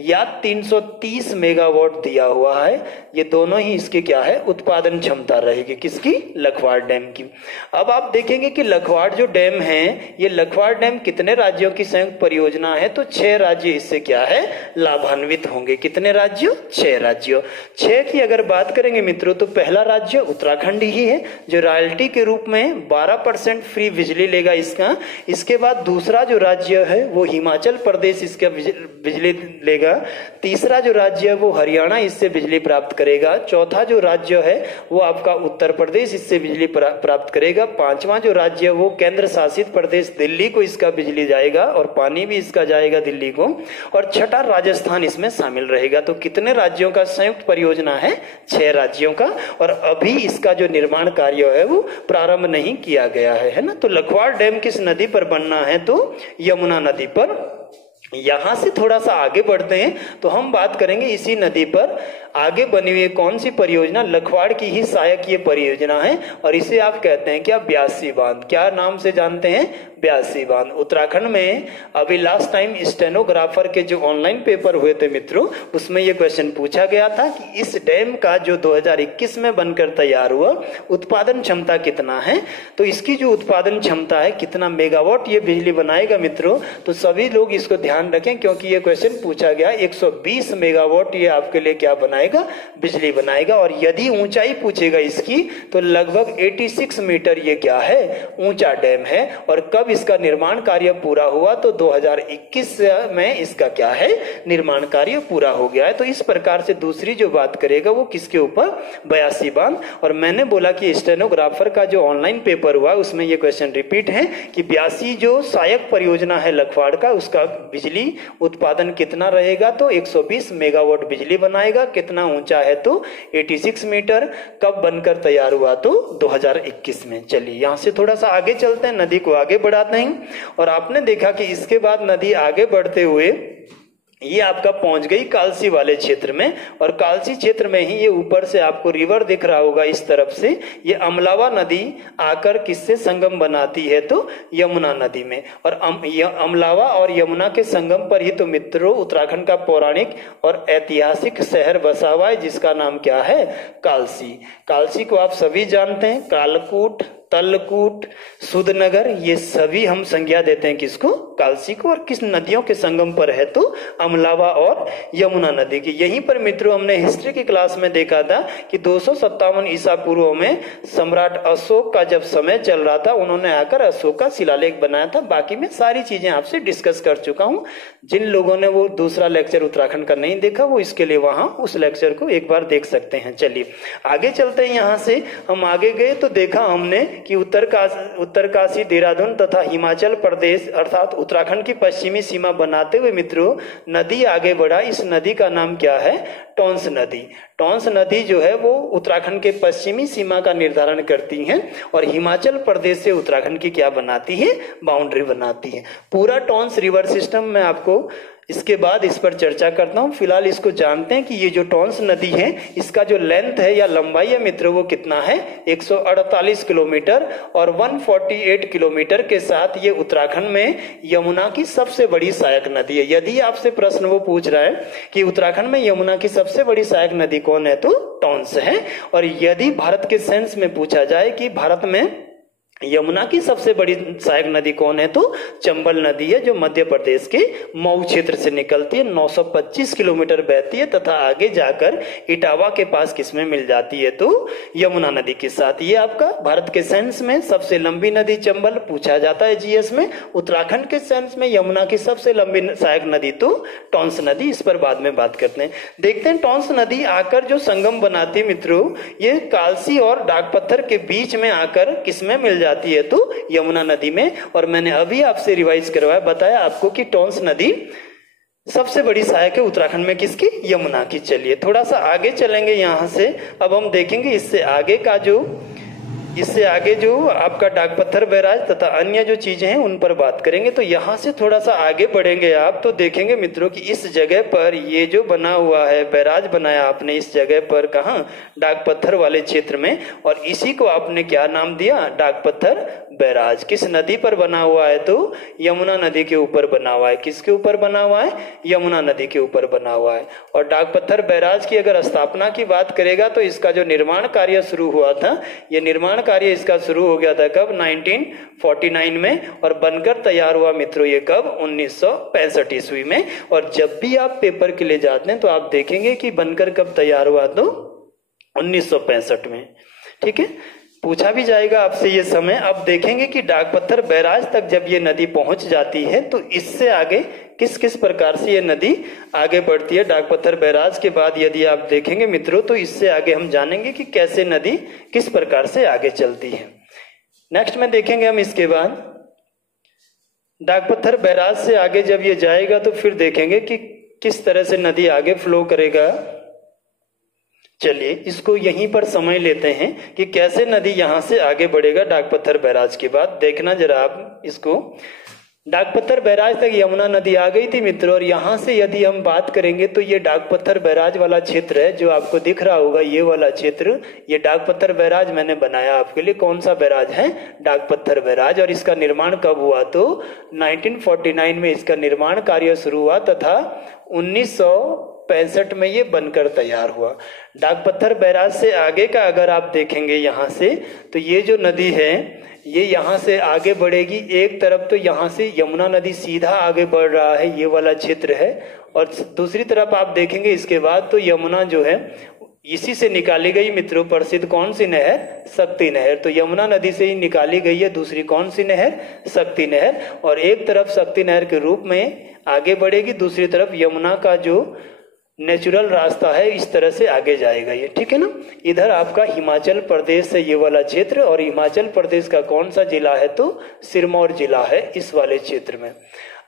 या 330 मेगावाट दिया हुआ है। ये दोनों ही इसकी क्या है, उत्पादन क्षमता रहेगी किसकी, लखवाड़ डैम की। अब आप देखेंगे कि लखवाड़ जो डैम है, ये लखवाड़ डैम कितने राज्यों की संयुक्त परियोजना है, तो 6 राज्य इससे क्या है, लाभान्वित होंगे। कितने राज्यों, 6 राज्यों। 6 की अगर बात करेंगे मित्रों तो पहला राज्य उत्तराखंड ही है, जो रॉयल्टी के रूप में 12% फ्री बिजली लेगा इसका। इसके बाद दूसरा जो राज्य है वो हिमाचल प्रदेश इसका बिजली लेगा। तीसरा जो राज्य है वो हरियाणा इससे बिजली प्राप्त करेगा। चौथा जो राज्य है वो आपका उत्तर प्रदेश इससे बिजली प्राप्त करेगा। पांचवा जो राज्य है वो केंद्र शासित प्रदेश दिल्ली को इसका बिजली जाएगा और पानी भी इसका जाएगा दिल्ली को। और छठा राजस्थान इसमें शामिल रहेगा। तो कितने राज्यों का संयुक्त परियोजना है? 6 राज्यों का। और अभी इसका जो निर्माण कार्य है वो प्रारंभ नहीं किया गया है ना। तो लखवाड़ डैम किस नदी पर बनना है? तो यमुना नदी पर। यहां से थोड़ा सा आगे बढ़ते हैं तो हम बात करेंगे इसी नदी पर आगे बनी हुई कौन सी परियोजना? लखवाड़ की ही सहायक ये परियोजना है और इसे आप कहते हैं क्या? ब्यासी बांध। क्या नाम से जानते हैं? ब्यासी बांध। उत्तराखंड में अभी लास्ट टाइम स्टेनोग्राफर के जो ऑनलाइन पेपर हुए थे मित्रों, उसमें ये क्वेश्चन पूछा गया था कि इस डैम का जो 2021 में बनकर तैयार हुआ उत्पादन क्षमता कितना है? तो इसकी जो उत्पादन क्षमता है कितना मेगावाट ये बिजली बनाएगा मित्रों? तो सभी लोग इसको ध्यान रखें क्योंकि ये क्वेश्चन पूछा गया। 120 मेगावाट ये आपके लिए क्या बनाएगा? बिजली बनाएगा। और यदि ऊंचाई पूछेगा इसकी तो लगभग 86 मीटर ये क्या है? ऊंचा डैम है। और कब इसका निर्माण कार्य पूरा हुआ? तो 2021 में इसका क्या है? निर्माण कार्य पूरा हो गया है। तो इस प्रकार से दूसरी जो बात करेगा वो किसके ऊपर? ब्यासी बांध। और मैंने बोला कि स्टेनोग्राफर का जो ऑनलाइन पेपर हुआ उसमें ये क्वेश्चन रिपीट है कि ब्यासी जो सहायक परियोजना है लखवाड़ का, उसका बिजली उत्पादन कितना रहेगा? तो 120 मेगावाट बिजली बनाएगा। कितना ऊंचा है? तो 86 मीटर। कब बनकर तैयार हुआ? तो 2021 में। चलिए यहां से थोड़ा सा आगे चलते हैं, नदी को आगे बढ़ाते हैं। और आपने देखा कि इसके बाद नदी आगे बढ़ते हुए ये आपका पहुंच गई कालसी वाले क्षेत्र में। और कालसी क्षेत्र में ही ये ऊपर से आपको रिवर दिख रहा होगा इस तरफ से। ये अमलावा नदी आकर किससे संगम बनाती है? तो यमुना नदी में। और अमलावा और यमुना के संगम पर ही तो मित्रों उत्तराखंड का पौराणिक और ऐतिहासिक शहर बसा हुआ है जिसका नाम क्या है? कालसी। कालसी को आप सभी जानते हैं। कालकूट, तलकूट, सुधनगर, ये सभी हम संज्ञा देते हैं किसको? कालसी को। और किस नदियों के संगम पर है? तो अमलावा और यमुना नदी की। यहीं पर मित्रों हमने हिस्ट्री की क्लास में देखा था कि 257 ईसा पूर्व में सम्राट अशोक का जब समय चल रहा था उन्होंने आकर अशोक का शिलालेख बनाया था। बाकी मैं सारी चीजें आपसे डिस्कस कर चुका हूं। जिन लोगों ने वो दूसरा लेक्चर उत्तराखंड का नहीं देखा वो इसके लिए वहां उस लेक्चर को एक बार देख सकते हैं। चलिए आगे चलते हैं। यहां से हम आगे गए तो देखा हमने कि उत्तरकाशी, देहरादून तथा हिमाचल प्रदेश अर्थात उत्तराखंड की पश्चिमी सीमा बनाते हुए मित्रों नदी आगे बढ़ा। इस नदी का नाम क्या है? टॉन्स नदी। टॉन्स नदी जो है वो उत्तराखंड के पश्चिमी सीमा का निर्धारण करती है और हिमाचल प्रदेश से उत्तराखंड की क्या बनाती है? बाउंड्री बनाती है। पूरा टॉन्स रिवर सिस्टम में आपको इसके बाद इस पर चर्चा करता हूं। फिलहाल इसको जानते हैं कि ये जो टॉन्स नदी है इसका जो लेंथ है या लंबाई है मित्रों वो कितना है? 148 किलोमीटर और 148 किलोमीटर के साथ ये उत्तराखंड में यमुना की सबसे बड़ी सहायक नदी है। यदि आपसे प्रश्न वो पूछ रहा है कि उत्तराखंड में यमुना की सबसे बड़ी सहायक नदी कौन है? तो टॉन्स है। और यदि भारत के सेंस में पूछा जाए कि भारत में यमुना की सबसे बड़ी सहायक नदी कौन है? तो चंबल नदी है जो मध्य प्रदेश के मऊ क्षेत्र से निकलती है, 925 किलोमीटर बहती है तथा आगे जाकर इटावा के पास किसमें मिल जाती है? तो यमुना नदी के साथ। ये आपका भारत के सेंस में सबसे लंबी नदी चंबल पूछा जाता है जीएस में। उत्तराखंड के सेंस में यमुना की सबसे लंबी सहायक नदी तो टॉन्स नदी। इस पर बाद में बात करते हैं। देखते हैं टॉन्स नदी आकर जो संगम बनाती है मित्रों ये कालसी और डाकपत्थर के बीच में आकर किसमें मिल जाती है? तो यमुना नदी में। और मैंने अभी आपसे रिवाइज करवाया, बताया आपको कि टॉन्स नदी सबसे बड़ी सहायक है उत्तराखंड में किसकी? यमुना की। चलिए थोड़ा सा आगे चलेंगे यहां से। अब हम देखेंगे इससे आगे जो आपका डाकपत्थर बैराज तथा अन्य जो चीजें हैं उन पर बात करेंगे। तो यहां से थोड़ा सा आगे बढ़ेंगे आप तो देखेंगे मित्रों कि इस जगह पर ये जो बना हुआ है बैराज बनाया आपने इस जगह पर, कहां? डाकपत्थर वाले क्षेत्र में। और इसी को आपने क्या नाम दिया? डाकपत्थर बैराज। किस नदी पर बना हुआ है? तो यमुना नदी के ऊपर बना हुआ है। किसके ऊपर बना हुआ है? यमुना नदी के ऊपर बना हुआ है। और डाकपत्थर बैराज की अगर स्थापना की बात करेगा तो इसका जो निर्माण कार्य शुरू हुआ था, ये निर्माण कार्य इसका शुरू हो गया था कब? 1949 में। और बनकर तैयार हुआ मित्रों ये कब? 1965 ईस्वी में। और जब भी आप पेपर के लिए जाते हैं तो आप देखेंगे कि बनकर कब तैयार हुआ? तो 1965 में। ठीक है। पूछा भी जाएगा आपसे ये समय। अब देखेंगे कि डाकपत्थर बैराज तक जब ये नदी पहुंच जाती है तो इससे आगे किस किस प्रकार से ये नदी आगे बढ़ती है। डाकपत्थर बैराज के बाद यदि आप देखेंगे मित्रों तो इससे आगे हम जानेंगे कि कैसे नदी किस प्रकार से आगे चलती है। नेक्स्ट में देखेंगे हम इसके बाद डाकपत्थर बैराज से आगे जब ये जाएगा तो फिर देखेंगे कि किस तरह से नदी आगे फ्लो करेगा। चलिए इसको यहीं पर समझ लेते हैं कि कैसे नदी यहां से आगे बढ़ेगा डाकपत्थर बैराज के बाद। देखना जरा आप इसको, डाकपत्थर बैराज तक यमुना नदी आ गई थी मित्रों, और यहां से यदि हम बात करेंगे तो ये डाकपत्थर बैराज वाला क्षेत्र है जो आपको दिख रहा होगा, ये वाला क्षेत्र। ये डाकपत्थर बैराज मैंने बनाया आपके लिए। कौन सा बैराज है? डाकपत्थर बैराज। और इसका निर्माण कब हुआ? तो 1949 में इसका निर्माण कार्य शुरू हुआ तथा 1965 में ये बनकर तैयार हुआ। डाकपत्थर बैराज से आगे का अगर आप देखेंगे यहाँ से तो ये जो नदी है ये यहाँ से आगे बढ़ेगी। एक तरफ तो यहाँ से यमुना नदी सीधा आगे बढ़ रहा है, ये वाला क्षेत्र है, और दूसरी तरफ आप देखेंगे इसके बाद तो यमुना जो है इसी से निकाली गई मित्रों प्रसिद्ध कौन सी नहर? शक्ति नहर। तो यमुना नदी से ही निकाली गई है दूसरी कौन सी नहर? शक्ति नहर। और एक तरफ शक्ति नहर के रूप में आगे बढ़ेगी, दूसरी तरफ यमुना का जो नेचुरल रास्ता है इस तरह से आगे जाएगा ये, ठीक है ना। इधर आपका हिमाचल प्रदेश है ये वाला क्षेत्र, और हिमाचल प्रदेश का कौन सा जिला है? तो सिरमौर जिला है इस वाले क्षेत्र में।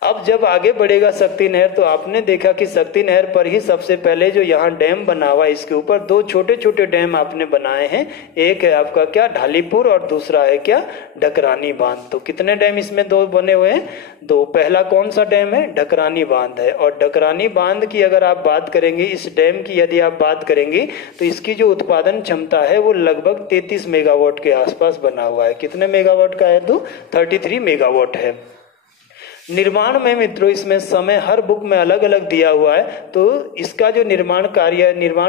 अब जब आगे बढ़ेगा शक्ति नहर तो आपने देखा कि शक्ति नहर पर ही सबसे पहले जो यहाँ डैम बना हुआ है इसके ऊपर दो छोटे छोटे डैम आपने बनाए हैं। एक है आपका क्या? ढालीपुर, और दूसरा है क्या? ढकरानी बांध। तो कितने डैम इसमें दो बने हुए हैं? दो। पहला कौन सा डैम है? ढकरानी बांध है। और ढकरानी बांध की अगर आप बात करेंगे, इस डैम की यदि आप बात करेंगे तो इसकी जो उत्पादन क्षमता है वो लगभग 33 मेगावाट के आसपास बना हुआ है। कितने मेगावाट का है? तो 33 मेगावाट है। निर्माण में मित्रों इसमें समय हर बुक में अलग अलग दिया हुआ है, तो इसका जो निर्माण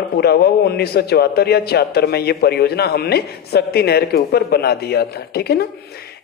पूरा हुआ वो 1974 या 76 में ये परियोजना हमने शक्ति नहर के ऊपर बना दिया था, ठीक है ना।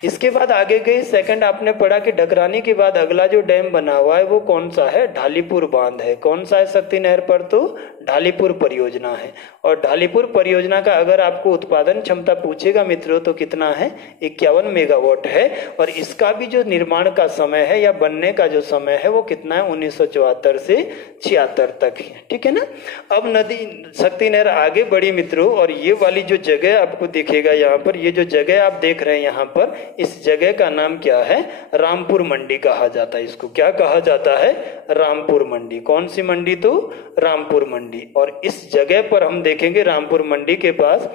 इसके बाद आगे गए, सेकंड आपने पढ़ा कि ढकरानी के बाद अगला जो डैम बना हुआ है वो कौन सा है? ढालीपुर बांध है। कौन सा है शक्ति नहर पर? तो ढालीपुर परियोजना है। और ढालीपुर परियोजना का अगर आपको उत्पादन क्षमता पूछेगा मित्रों तो कितना है? 51 मेगावाट है। और इसका भी जो निर्माण का समय है या बनने का जो समय है वो कितना है? 1974 से 76 तक है, ठीक है ना। अब नदी शक्ति नहर आगे बढ़ी मित्रों, और ये वाली जो जगह आपको दिखेगा यहाँ पर, ये जो जगह आप देख रहे हैं यहाँ पर, इस जगह का नाम क्या है? रामपुर मंडी कहा जाता है। इसको क्या कहा जाता है? रामपुर मंडी। कौन सी मंडी? तो रामपुर मंडी। और इस जगह पर हम देखेंगे रामपुर मंडी के पास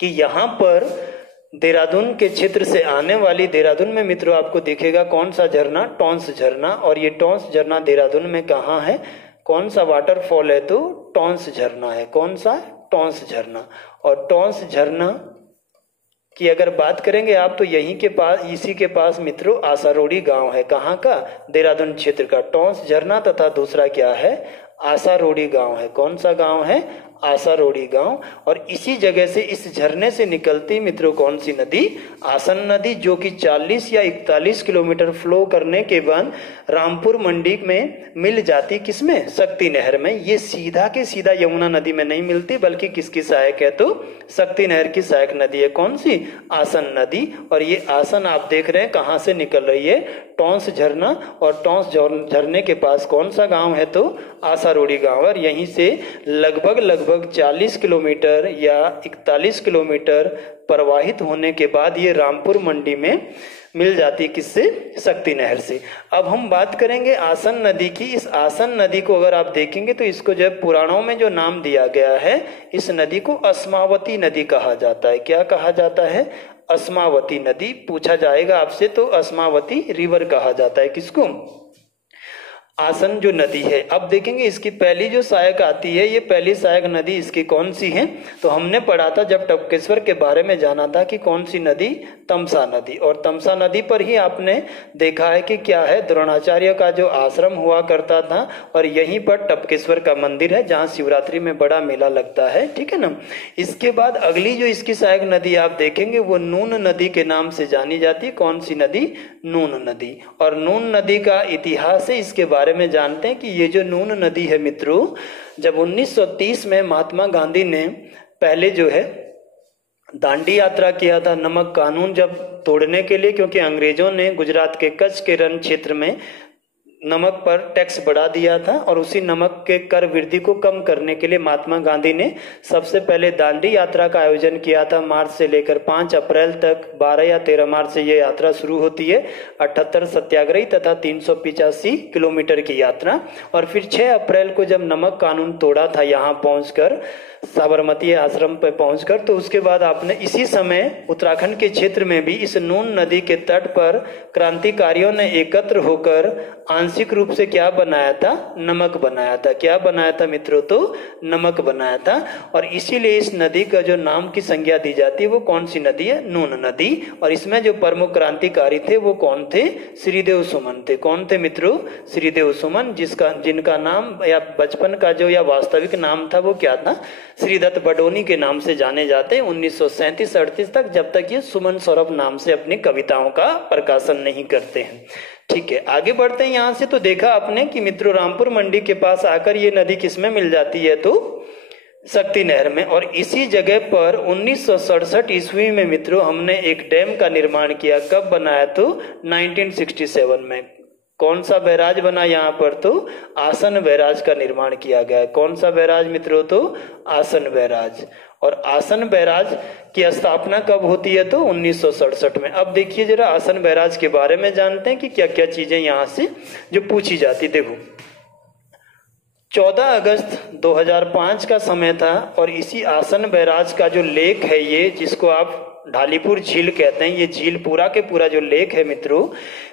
कि यहाँ पर देहरादून के क्षेत्र से आने वाली, देहरादून में मित्रों आपको दिखेगा कौन सा झरना? टॉन्स झरना। और ये टॉन्स झरना देहरादून में कहाँ है? कौन सा वाटरफॉल है? तो टॉन्स झरना है। कौन सा? टॉन्स झरना। और टॉन्स झरना की अगर बात करेंगे आप तो यहीं के पास, इसी के पास मित्रों आसारोड़ी गांव है। कहाँ का? देहरादून क्षेत्र का। टॉन्स झरना तथा दूसरा क्या है? आसारोड़ी गांव है। कौन सा गांव है? आसारोड़ी गांव। और इसी जगह से, इस झरने से निकलती मित्रों कौन सी नदी? आसन नदी, जो कि 40 या 41 किलोमीटर फ्लो करने के बाद रामपुर मंडी में मिल जाती। किसमें? शक्ति नहर में। ये सीधा के सीधा यमुना नदी में नहीं मिलती, बल्कि किसकी सहायक है? तो शक्ति नहर की सहायक नदी है। कौन सी? आसन नदी। और ये आसन आप देख रहे हैं कहाँ से निकल रही है? टॉन्स झरना। और टॉन्स झरने के पास कौन सा गांव है? तो आसारोड़ी गांव। और यहीं से लगभग 40 किलोमीटर या 41 किलोमीटर प्रवाहित होने के बाद ये रामपुर मंडी में मिल जाती। किससे? शक्ति नहर से। अब हम बात करेंगे आसन नदी की। इस आसन नदी को अगर आप देखेंगे तो इसको जब पुराणों में जो नाम दिया गया है, इस नदी को अस्मावती नदी कहा जाता है। क्या कहा जाता है? अस्मावती नदी। पूछा जाएगा आपसे तो अस्मावती रिवर कहा जाता है। किसको? आसन जो नदी है। अब देखेंगे इसकी पहली जो सहायक आती है, ये पहली सहायक नदी इसकी कौन सी है? तो हमने पढ़ा था जब टपकेश्वर के बारे में जाना था कि कौन सी नदी? तमसा नदी। और तमसा नदी पर ही आपने देखा है कि क्या है? द्रोणाचार्य का जो आश्रम हुआ करता था, और यहीं पर टपकेश्वर का मंदिर है जहाँ शिवरात्रि में बड़ा मेला लगता है, ठीक है ना। इसके बाद अगली जो इसकी सहायक नदी आप देखेंगे वो नून नदी के नाम से जानी जाती है। कौन सी नदी? नून नदी। और नून नदी का इतिहास है, इसके बारे में जानते हैं कि ये जो नून नदी है मित्रों, जब 1930 में महात्मा गांधी ने पहले जो है दांडी यात्रा किया था नमक कानून जब तोड़ने के लिए, क्योंकि अंग्रेजों ने गुजरात के कच्छ के रण क्षेत्र में नमक पर टैक्स बढ़ा दिया था और उसी नमक के कर वृद्धि को कम करने के लिए महात्मा गांधी ने सबसे पहले दांडी यात्रा का आयोजन किया था। मार्च से लेकर 5 अप्रैल तक 12 या 13 मार्च से ये यात्रा शुरू होती है। 78 सत्याग्रही तथा 385 किलोमीटर की यात्रा। और फिर 6 अप्रैल को जब नमक कानून तोड़ा था यहाँ पहुंचकर, साबरमती आश्रम पर पहुंचकर, तो उसके बाद आपने इसी समय उत्तराखंड के क्षेत्र में भी इस नून नदी के तट पर क्रांतिकारियों ने एकत्र होकर आंशिक रूप से क्या बनाया था, नमक बनाया था। क्या बनाया था मित्रों, तो नमक बनाया था। और इसीलिए इस नदी का जो नाम की संज्ञा दी जाती है वो कौन सी नदी है, नून नदी। और इसमें जो प्रमुख क्रांतिकारी थे वो कौन थे, श्रीदेव सुमन थे। कौन थे मित्रों, श्रीदेव सुमन, जिनका नाम या बचपन का जो या वास्तविक नाम था वो क्या था, श्रीदत्त बडोनी के नाम से जाने जाते हैं 1937-38 तक, जब तक ये सुमन सौरभ नाम से अपनी कविताओं का प्रकाशन नहीं करते हैं। ठीक है, आगे बढ़ते हैं। यहां से तो देखा आपने कि मित्रों रामपुर मंडी के पास आकर ये नदी किसमें मिल जाती है, तो शक्ति नहर में। और इसी जगह पर 1967 ईस्वी में मित्रों हमने एक डैम का निर्माण किया। कब बनाया, तो 1967 में। कौन सा बैराज बना यहाँ पर, तो आसन बैराज का निर्माण किया गया है। कौन सा बैराज मित्रों, तो आसन बैराज। और आसन बैराज की स्थापना कब होती है, तो 1967 में। अब देखिए जरा आसन बैराज के बारे में जानते हैं कि क्या क्या चीजें यहाँ से जो पूछी जाती। देखो 14 अगस्त 2005 का समय था और इसी आसन बैराज का जो लेक है ये, जिसको आप ढालीपुर झील कहते हैं, ये झील पूरा के पूरा जो लेक है मित्रों,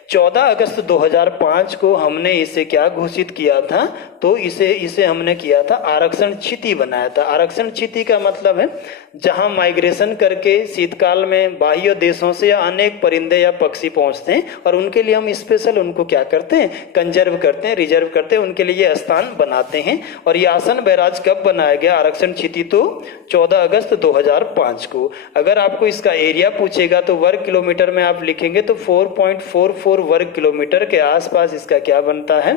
14 अगस्त 2005 को हमने इसे क्या घोषित किया था, तो इसे हमने किया था आरक्षण क्षिति बनाया था। आरक्षण क्षिति का मतलब है जहां माइग्रेशन करके शीतकाल में बाह्य देशों से या अनेक परिंदे या पक्षी पहुंचते हैं और उनके लिए हम स्पेशल उनको क्या करते हैं, कंजर्व करते हैं, रिजर्व करते हैं, उनके लिए स्थान बनाते हैं। और ये आसन बैराज कब बनाया गया, आरक्षण क्षिति, तो 14 अगस्त 2005 को। अगर आपको इसका एरिया पूछेगा तो वर्ग किलोमीटर में आप लिखेंगे तो 4.44 वर्ग किलोमीटर के आसपास इसका क्या बनता है,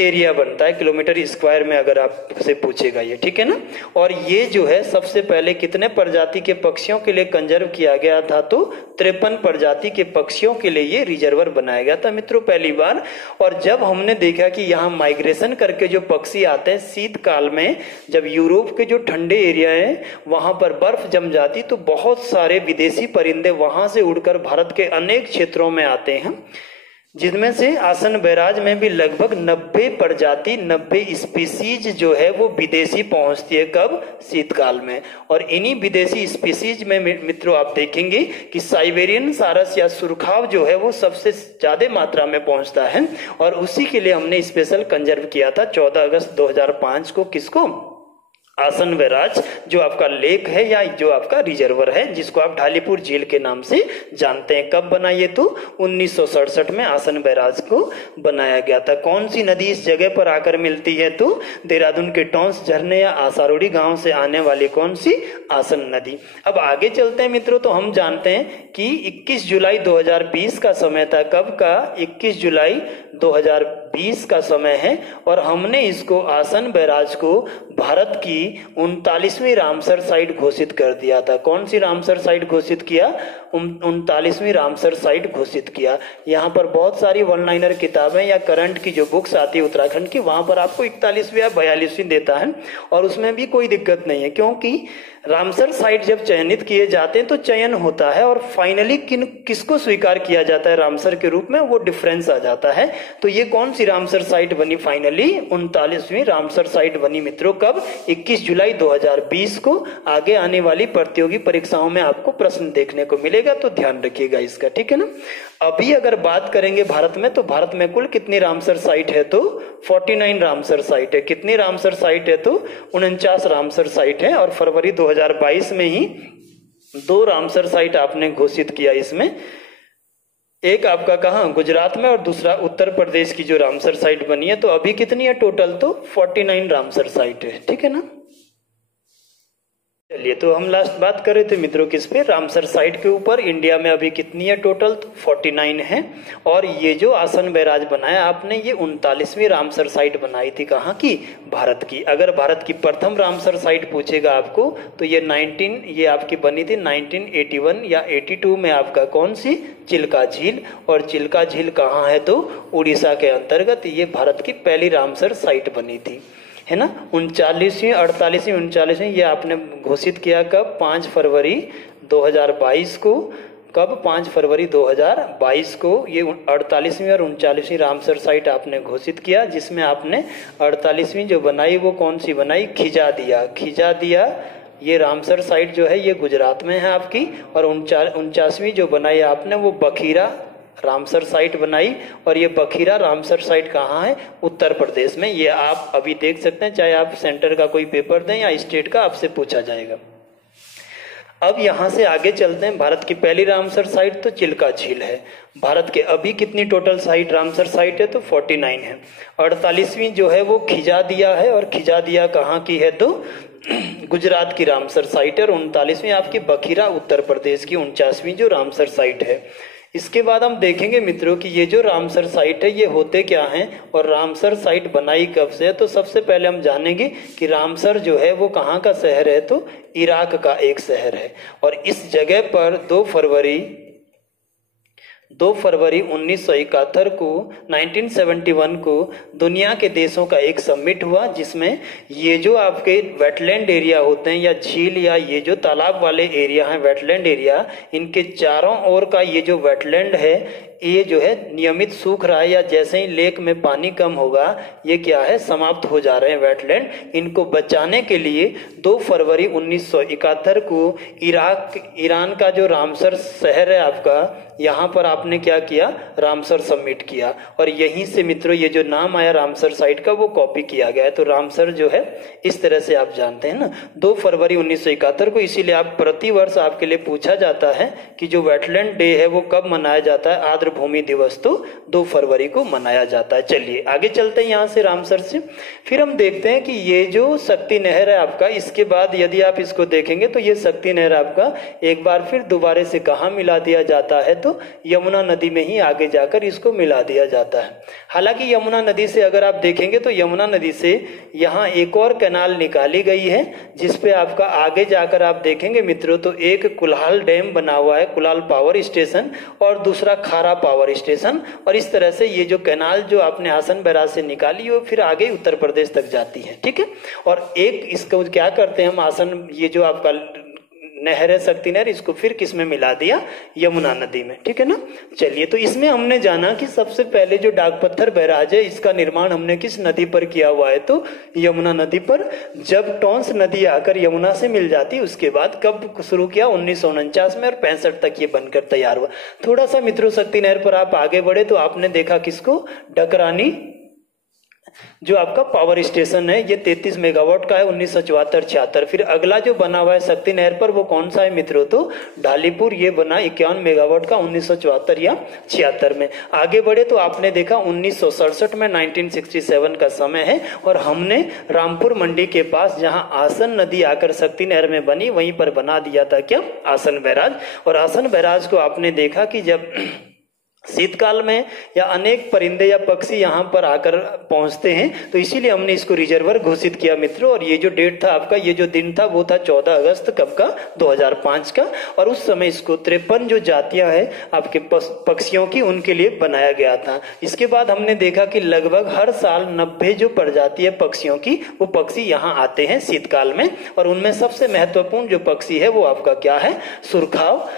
एरिया बनता है, किलोमीटर स्क्वायर में अगर आपसे पूछेगा ये, ठीक है ना। और ये जो है सबसे पहले कितने प्रजाति के पक्षियों के लिए कंजर्व किया गया था, तो 53 प्रजाति के पक्षियों के लिए ये रिजर्वर बनाया गया था मित्रों पहली बार। और जब हमने देखा कि यहाँ माइग्रेशन करके जो पक्षी आते हैं शीतकाल में, जब यूरोप के जो ठंडे एरिया है वहां पर बर्फ जम जाती, तो बहुत सारे विदेशी परिंदे वहां से उड़कर भारत के अनेक क्षेत्रों में आते हैं, जिनमें से आसन बैराज में भी लगभग 90 प्रजाति 90 स्पीसीज जो है वो विदेशी पहुंचती है। कब, शीतकाल में। और इन्हीं विदेशी स्पीसीज में मित्रों आप देखेंगे कि साइबेरियन सारस या सुरखाव जो है वो सबसे ज्यादा मात्रा में पहुंचता है। और उसी के लिए हमने स्पेशल कंजर्व किया था 14 अगस्त 2005 को, किसको, आसन बैराज, जो आपका लेक है या जो आपका रिजर्वर है, जिसको आप ढालीपुर झील के नाम से जानते हैं। कब बना ये, तो 1967 में आसन बैराज को बनाया गया था। कौन सी नदी इस जगह पर आकर मिलती है, तो देहरादून के टोंस झरने या आसारोड़ी गांव से आने वाली कौन सी, आसन नदी। अब आगे चलते हैं मित्रों, तो हम जानते हैं कि 21 जुलाई 2020 का समय था। कब का, 21 जुलाई 2020 का समय है। और हमने इसको आसन बैराज को भारत की 39वीं रामसर साइट घोषित कर दिया था। कौन सी रामसर साइट घोषित किया, 39वीं रामसर साइट घोषित किया। यहाँ पर बहुत सारी वन लाइनर किताबें या करंट की जो बुक्स आती है उत्तराखंड की, वहां पर आपको 41वीं या 42वीं देता है और उसमें भी कोई दिक्कत नहीं है, क्योंकि रामसर साइट जब चयनित किए जाते हैं तो चयन होता है और फाइनली किसको स्वीकार किया जाता है रामसर के रूप में, वो डिफरेंस आ जाता है। तो ये कौन सी रामसर साइट बनी, फाइनली 39वीं रामसर साइट बनी मित्रों। कब, 21 जुलाई 2020 को। आगे आने वाली प्रतियोगी परीक्षाओं में आपको प्रश्न देखने को मिलेगा, तो ध्यान रखिएगा इसका, ठीक है ना। अभी अगर बात करेंगे भारत में, तो भारत में कुल कितनी रामसर साइट है, तो 49 रामसर साइट है। कितनी रामसर साइट है, तो 49 रामसर साइट है। और फरवरी 2022 में ही 2 रामसर साइट आपने घोषित किया। इसमें एक आपका कहाँ, गुजरात में, और दूसरा उत्तर प्रदेश की जो रामसर साइट बनी है। तो अभी कितनी है टोटल, तो 49 रामसर साइट है, ठीक है ना। चलिए, तो हम लास्ट बात कर रहे थे मित्रों किस पे, रामसर साइट के ऊपर। इंडिया में अभी कितनी है टोटल, तो 49 है। और ये जो आसन बैराज बनाया आपने, ये 39वीं रामसर साइट बनाई थी, कहाँ की, भारत की। अगर भारत की प्रथम रामसर साइट पूछेगा आपको तो ये आपकी बनी थी 1981 या 82 में। आपका कौन सी, चिल्का झील। और चिल्का झील कहाँ है, तो उड़ीसा के अंतर्गत। ये भारत की पहली रामसर साइट बनी थी, है ना। 39वीं 48वीं 39वीं ये आपने घोषित किया कब, 5 फरवरी 2022 को। कब, 5 फरवरी 2022 को ये 48वीं और 39वीं रामसर साइट आपने घोषित किया, जिसमें आपने 48वीं जो बनाई वो कौन सी बनाई, खिजा दिया। ये रामसर साइट जो है ये गुजरात में है आपकी। और 49वीं जो बनाई आपने वो बखीरा रामसर साइट बनाई। और ये बखीरा रामसर साइट कहाँ है, उत्तर प्रदेश में। ये आप अभी देख सकते हैं, चाहे आप सेंटर का कोई पेपर दें या स्टेट का, आपसे पूछा जाएगा। अब यहाँ से आगे चलते हैं। भारत की पहली रामसर साइट तो चिल्का झील है। भारत के अभी कितनी टोटल साइट रामसर साइट है, तो 49 है। 48वीं जो है वो खिजा दिया है। और खिजा दिया कहाँ की है, तो गुजरात की रामसर साइट है। और 39वीं आपकी बखीरा उत्तर प्रदेश की 49वीं जो रामसर साइट है। इसके बाद हम देखेंगे मित्रों कि ये जो रामसर साइट है ये होते क्या हैं और रामसर साइट बनाई कब से है। तो सबसे पहले हम जानेंगे कि रामसर जो है वो कहाँ का शहर है, तो इराक का एक शहर है। और इस जगह पर 2 फरवरी 1971 को 1971 को दुनिया के देशों का एक समिट हुआ, जिसमें ये जो आपके वेटलैंड एरिया होते हैं या झील या ये जो तालाब वाले एरिया हैं, वेटलैंड एरिया, इनके चारों ओर का ये जो वेटलैंड है ये जो है नियमित सूख रहा है, या जैसे ही लेक में पानी कम होगा ये क्या है, समाप्त हो जा रहे हैं वेटलैंड। इनको बचाने के लिए 2 फरवरी 1971 को ईरान का जो रामसर शहर है आपका, यहाँ पर आपने क्या किया, रामसर समिट किया। और यहीं से मित्रों ये जो नाम आया रामसर साइट का वो कॉपी किया गया है। तो रामसर जो है इस तरह से आप जानते हैं ना, 2 फरवरी 1971 को। इसीलिए आप प्रतिवर्ष आपके लिए पूछा जाता है कि जो वेटलैंड डे है वो कब मनाया जाता है, आर्द्र भूमि दिवस तो 2 फरवरी को मनाया जाता है। चलिए आगे चलते हैं यहाँ से रामसर से। फिर हम देखते हैं कि ये जो शक्ति नहर है आपका, इसके बाद यदि आप इसको देखेंगे तो ये शक्ति नहर आपका एक बार फिर दोबारा से कहाँ मिला दिया जाता है, तो यमुना नदी में ही आगे जाकर इसको मिला दिया जाता है। हालांकि यमुना नदी से अगर आप देखेंगे तो यमुना नदी से यहाँ एक और कैनाल निकाली गई है, जिसपे आपका आगे जाकर आप देखेंगे मित्रों तो एक कुल्हाल डैम बना हुआ है, कुल्हाल पावर स्टेशन, और दूसरा खारा पावर स्टेशन। और इस तरह से ये जो कैनाल जो आपने आसन बैराज से निकाली वो फिर आगे उत्तर प्रदेश तक जाती है, ठीक है। और एक इसको क्या करते हैं हम, आसन ये जो आपका नहर है शक्ति नहर, इसको फिर किस में मिला दिया, यमुना नदी में, ठीक है ना। चलिए, तो इसमें हमने जाना कि सबसे पहले जो डाकपत्थर बैराज है इसका निर्माण हमने किस नदी पर किया हुआ है, तो यमुना नदी पर। जब टॉन्स नदी आकर यमुना से मिल जाती, उसके बाद कब शुरू किया, 1949 में, और 65 तक ये बनकर तैयार हुआ। थोड़ा सा मित्रों शक्ति नहर पर आप आगे बढ़े तो आपने देखा किसको, डकरानी जो आपका पावर स्टेशन है, ये 33 मेगावाट का है 1974-76। फिर अगला जो बना हुआ है शक्ति नहर पर वो कौन सा है मित्रों, तो ढालीपुर, ये बना 51 मेगावाट का 1974 या 76 में। आगे बढ़े तो आपने देखा 1967 में 1967 का समय है, और हमने रामपुर मंडी के पास जहां आसन नदी आकर शक्ति नहर में बनी वहीं पर बना दिया था क्या, आसन बैराज। और आसन बैराज को आपने देखा कि जब शीतकाल में या अनेक परिंदे या पक्षी यहाँ पर आकर पहुंचते हैं, तो इसीलिए हमने इसको रिजर्वर घोषित किया मित्रों। और ये जो डेट था आपका, ये जो दिन था वो था 14 अगस्त कब का, 2005 का। और उस समय इसको 53 जो जातियां हैं आपके पक्षियों की, उनके लिए बनाया गया था। इसके बाद हमने देखा कि लगभग हर साल 90 जो प्रजाति है पक्षियों की, वो पक्षी यहाँ आते हैं शीतकाल में। और उनमें सबसे महत्वपूर्ण जो पक्षी है वो आपका क्या है, सुरखाव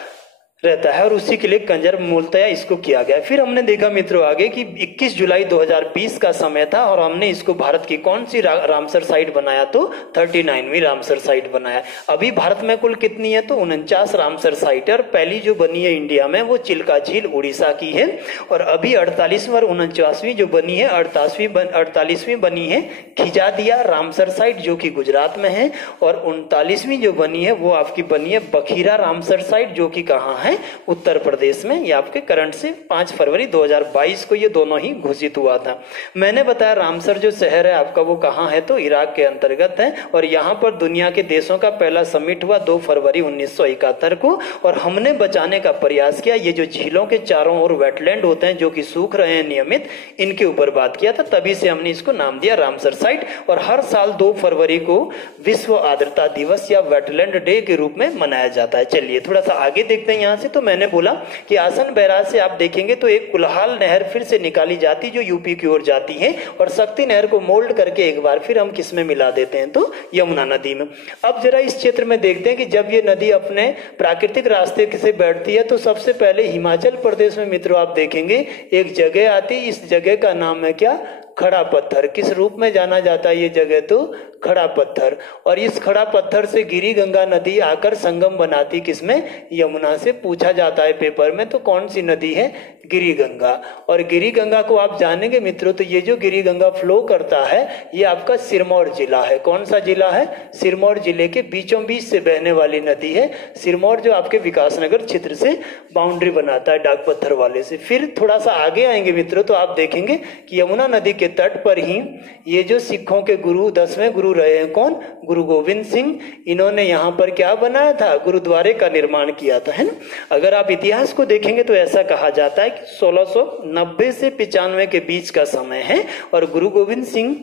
रहता है, और उसी के लिए कंजर्व मूलतया इसको किया गया। फिर हमने देखा मित्रों आगे कि 21 जुलाई 2020 का समय था, और हमने इसको भारत की कौन सी रामसर साइट बनाया, तो 39वीं रामसर साइट बनाया। अभी भारत में कुल कितनी है, तो 49 रामसर साइट है। और पहली जो बनी है इंडिया में वो चिल्का झील उड़ीसा की है। और अभी 48वीं और 49वीं जो बनी है, 48वीं बनी है खिजा दिया रामसर साइट जो कि गुजरात में है। और 39वीं जो बनी है वो आपकी बनी है बखीरा रामसर साइट जो कि कहाँ है, है उत्तर प्रदेश में। ये आपके करंट से 5 फरवरी 2022 को ये दोनों ही घोषित हुआ था। मैंने बताया रामसर जो शहर है आपका वो कहाँ है, तो इराक के अंतर्गत है। और यहाँ पर दुनिया के देशों का पहला समिट हुआ 2 फरवरी 1971 को। और हमने बचाने का प्रयास किया। ये जो झीलों के चारों ओर वेटलैंड होते हैं जो कि सूख रहे हैं नियमित, इनके ऊपर बात किया था, तभी से हमने इसको नाम दिया रामसर साइट। और हर साल 2 फरवरी को विश्व आर्द्रता दिवस या वेटलैंड डे के रूप में मनाया जाता है। चलिए थोड़ा सा आगे देखते हैं यहाँ से। तो मैंने बोला कि आसन बैराज से आप देखेंगे तो एक कुल्हाल नहर फिर से निकाली जाती जो यूपी की ओर जाती है, और शक्ति नहर को मोल्ड करके एक बार फिर हम किस में मिला देते हैं, तो यमुना नदी में। अब जरा इस क्षेत्र में देखते हैं कि जब ये नदी अपने प्राकृतिक रास्ते से बैठती है तो सबसे पहले हिमाचल प्रदेश में मित्रों आप देखेंगे एक जगह आती। इस जगह का नाम है क्या, खड़ा पत्थर। किस रूप में जाना जाता है ये जगह, तो खड़ा पत्थर। और इस खड़ा पत्थर से गिरी गंगा नदी आकर संगम बनाती किसमें, यमुना से। पूछा जाता है पेपर में तो कौन सी नदी है, गिरी गंगा। और गिरी गंगा को आप जानेंगे मित्रों तो ये जो गिरी गंगा फ्लो करता है ये आपका सिरमौर जिला है। कौन सा जिला है, सिरमौर जिले के बीचों बीच से बहने वाली नदी है। सिरमौर जो आपके विकासनगर क्षेत्र से बाउंड्री बनाता है डाक पत्थर वाले से। फिर थोड़ा सा आगे आएंगे मित्रों तो आप देखेंगे कि यमुना नदी के तट पर ही ये जो सिखों के गुरु 10वें गुरु रहे हैं, कौन, गुरु गोविंद सिंह, इन्होंने यहाँ पर क्या बनाया था, गुरुद्वारे का निर्माण किया था, है ना। अगर आप इतिहास को देखेंगे तो ऐसा कहा जाता है कि 1690 से 95 के बीच का समय है। और गुरु गोविंद सिंह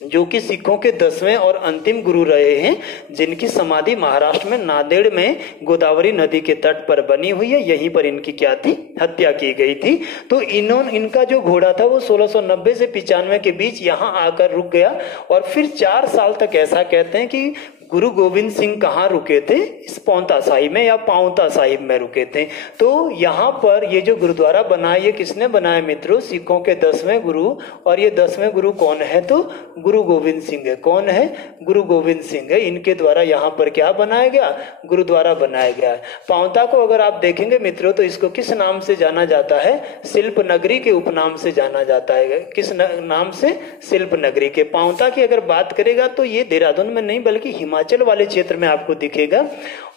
जो कि सिखों के 10वें और अंतिम गुरु रहे हैं, जिनकी समाधि महाराष्ट्र में नांदेड़ में गोदावरी नदी के तट पर बनी हुई है, यहीं पर इनकी क्या थी, हत्या की गई थी। तो इनका जो घोड़ा था वो 1690 से 95 के बीच यहाँ आकर रुक गया। और फिर 4 साल तक ऐसा कहते हैं कि गुरु गोविंद सिंह कहाँ रुके थे, इस पौंता साहिब में या पाउंता साहिब में रुके थे। तो यहाँ पर ये जो गुरुद्वारा बना ये किसने बनाया मित्रों, सिखों के 10वें गुरु। और ये 10वें गुरु कौन है, तो गुरु गोविंद सिंह है। कौन है, गुरु गोविंद सिंह है। इनके द्वारा यहाँ पर क्या बनाया गया, गुरुद्वारा बनाया गया है। पाउंता को अगर आप देखेंगे मित्रों तो इसको किस नाम से जाना जाता है, शिल्प नगरी के उपनाम से जाना जाता है। किस नाम से, शिल्प नगरी के। पाउंता की अगर बात करेगा तो ये देहरादून में नहीं बल्कि हिमाचल वाले क्षेत्र में आपको दिखेगा।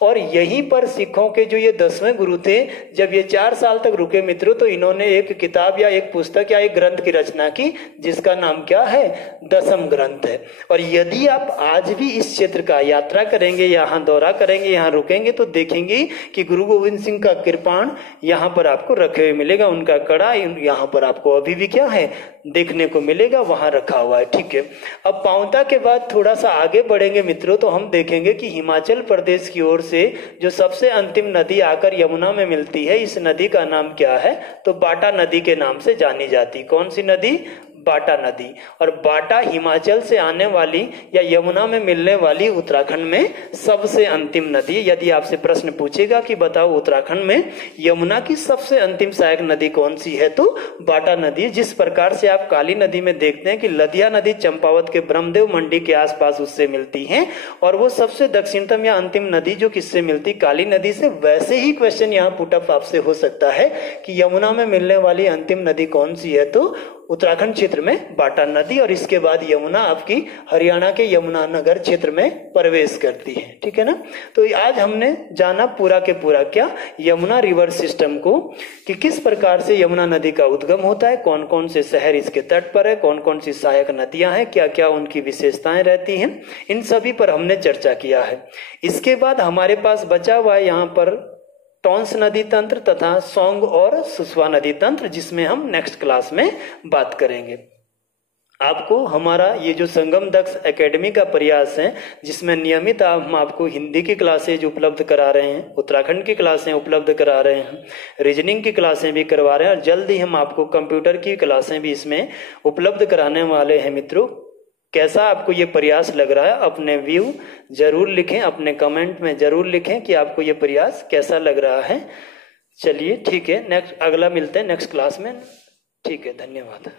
और यहीं पर सिखों के जो ये 10वें गुरु थे, जब ये 4 साल तक रुके मित्रों तो इन्होंने एक किताब या एक पुस्तक या एक ग्रंथ की रचना की जिसका नाम क्या है, दशम ग्रंथ है। और यदि आप आज भी इस क्षेत्र का यात्रा करेंगे, यहाँ दौरा करेंगे, यहाँ रुकेंगे तो देखेंगे कि गुरु गोविंद सिंह का कृपाण यहाँ पर आपको रखे हुए मिलेगा। उनका कड़ा यहाँ पर आपको अभी भी क्या है, देखने को मिलेगा, वहां रखा हुआ है। ठीक है, अब पाउंता के बाद थोड़ा सा आगे बढ़ेंगे मित्रों तो हम देखेंगे कि हिमाचल प्रदेश की ओर से जो सबसे अंतिम नदी आकर यमुना में मिलती है, इस नदी का नाम क्या है, तो बाटा नदी के नाम से जानी जाती। कौन सी नदी, बाटा नदी। और बाटा हिमाचल से आने वाली या यमुना में मिलने वाली उत्तराखंड में सबसे अंतिम नदी। यदि आपसे प्रश्न पूछेगा कि बताओ उत्तराखंड में यमुना की सबसे अंतिम सहायक नदी कौन सी है, तो बाटा नदी। जिस प्रकार से आप काली नदी में देखते हैं कि लदिया नदी चंपावत के ब्रह्मदेव मंडी के आसपास उससे मिलती है, और वो सबसे दक्षिणतम या अंतिम नदी जो किससे मिलती, काली नदी से। वैसे ही क्वेश्चन यहाँ पुटअप आपसे हो सकता है कि यमुना में मिलने वाली अंतिम नदी कौन सी है, तो उत्तराखंड क्षेत्र में बाटा नदी। और इसके बाद यमुना आपकी हरियाणा के यमुनानगर क्षेत्र में प्रवेश करती है। ठीक है ना। तो आज हमने जाना पूरा के पूरा क्या, यमुना रिवर सिस्टम को, कि किस प्रकार से यमुना नदी का उद्गम होता है, कौन कौन से शहर इसके तट पर है, कौन कौन सी सहायक नदियां हैं, क्या क्या उनकी विशेषताएं रहती हैं, इन सभी पर हमने चर्चा किया है। इसके बाद हमारे पास बचा हुआ है यहाँ पर टॉन्स नदी तंत्र तथा सोंग और सुसवा नदी तंत्र, जिसमें हम नेक्स्ट क्लास में बात करेंगे। आपको हमारा ये जो संगम दक्ष एकेडमी का प्रयास है, जिसमें नियमित हम आपको हिंदी की क्लासेज उपलब्ध करा रहे हैं, उत्तराखंड की क्लासें उपलब्ध करा रहे हैं, रीजनिंग की क्लासें भी करवा रहे हैं, और जल्द ही हम आपको कंप्यूटर की क्लासें भी इसमें उपलब्ध कराने वाले हैं। मित्रों, कैसा आपको ये प्रयास लग रहा है, अपने व्यू जरूर लिखें, अपने कमेंट में जरूर लिखें कि आपको ये प्रयास कैसा लग रहा है। चलिए ठीक है, नेक्स्ट अगला मिलते हैं नेक्स्ट क्लास में। ठीक है, धन्यवाद।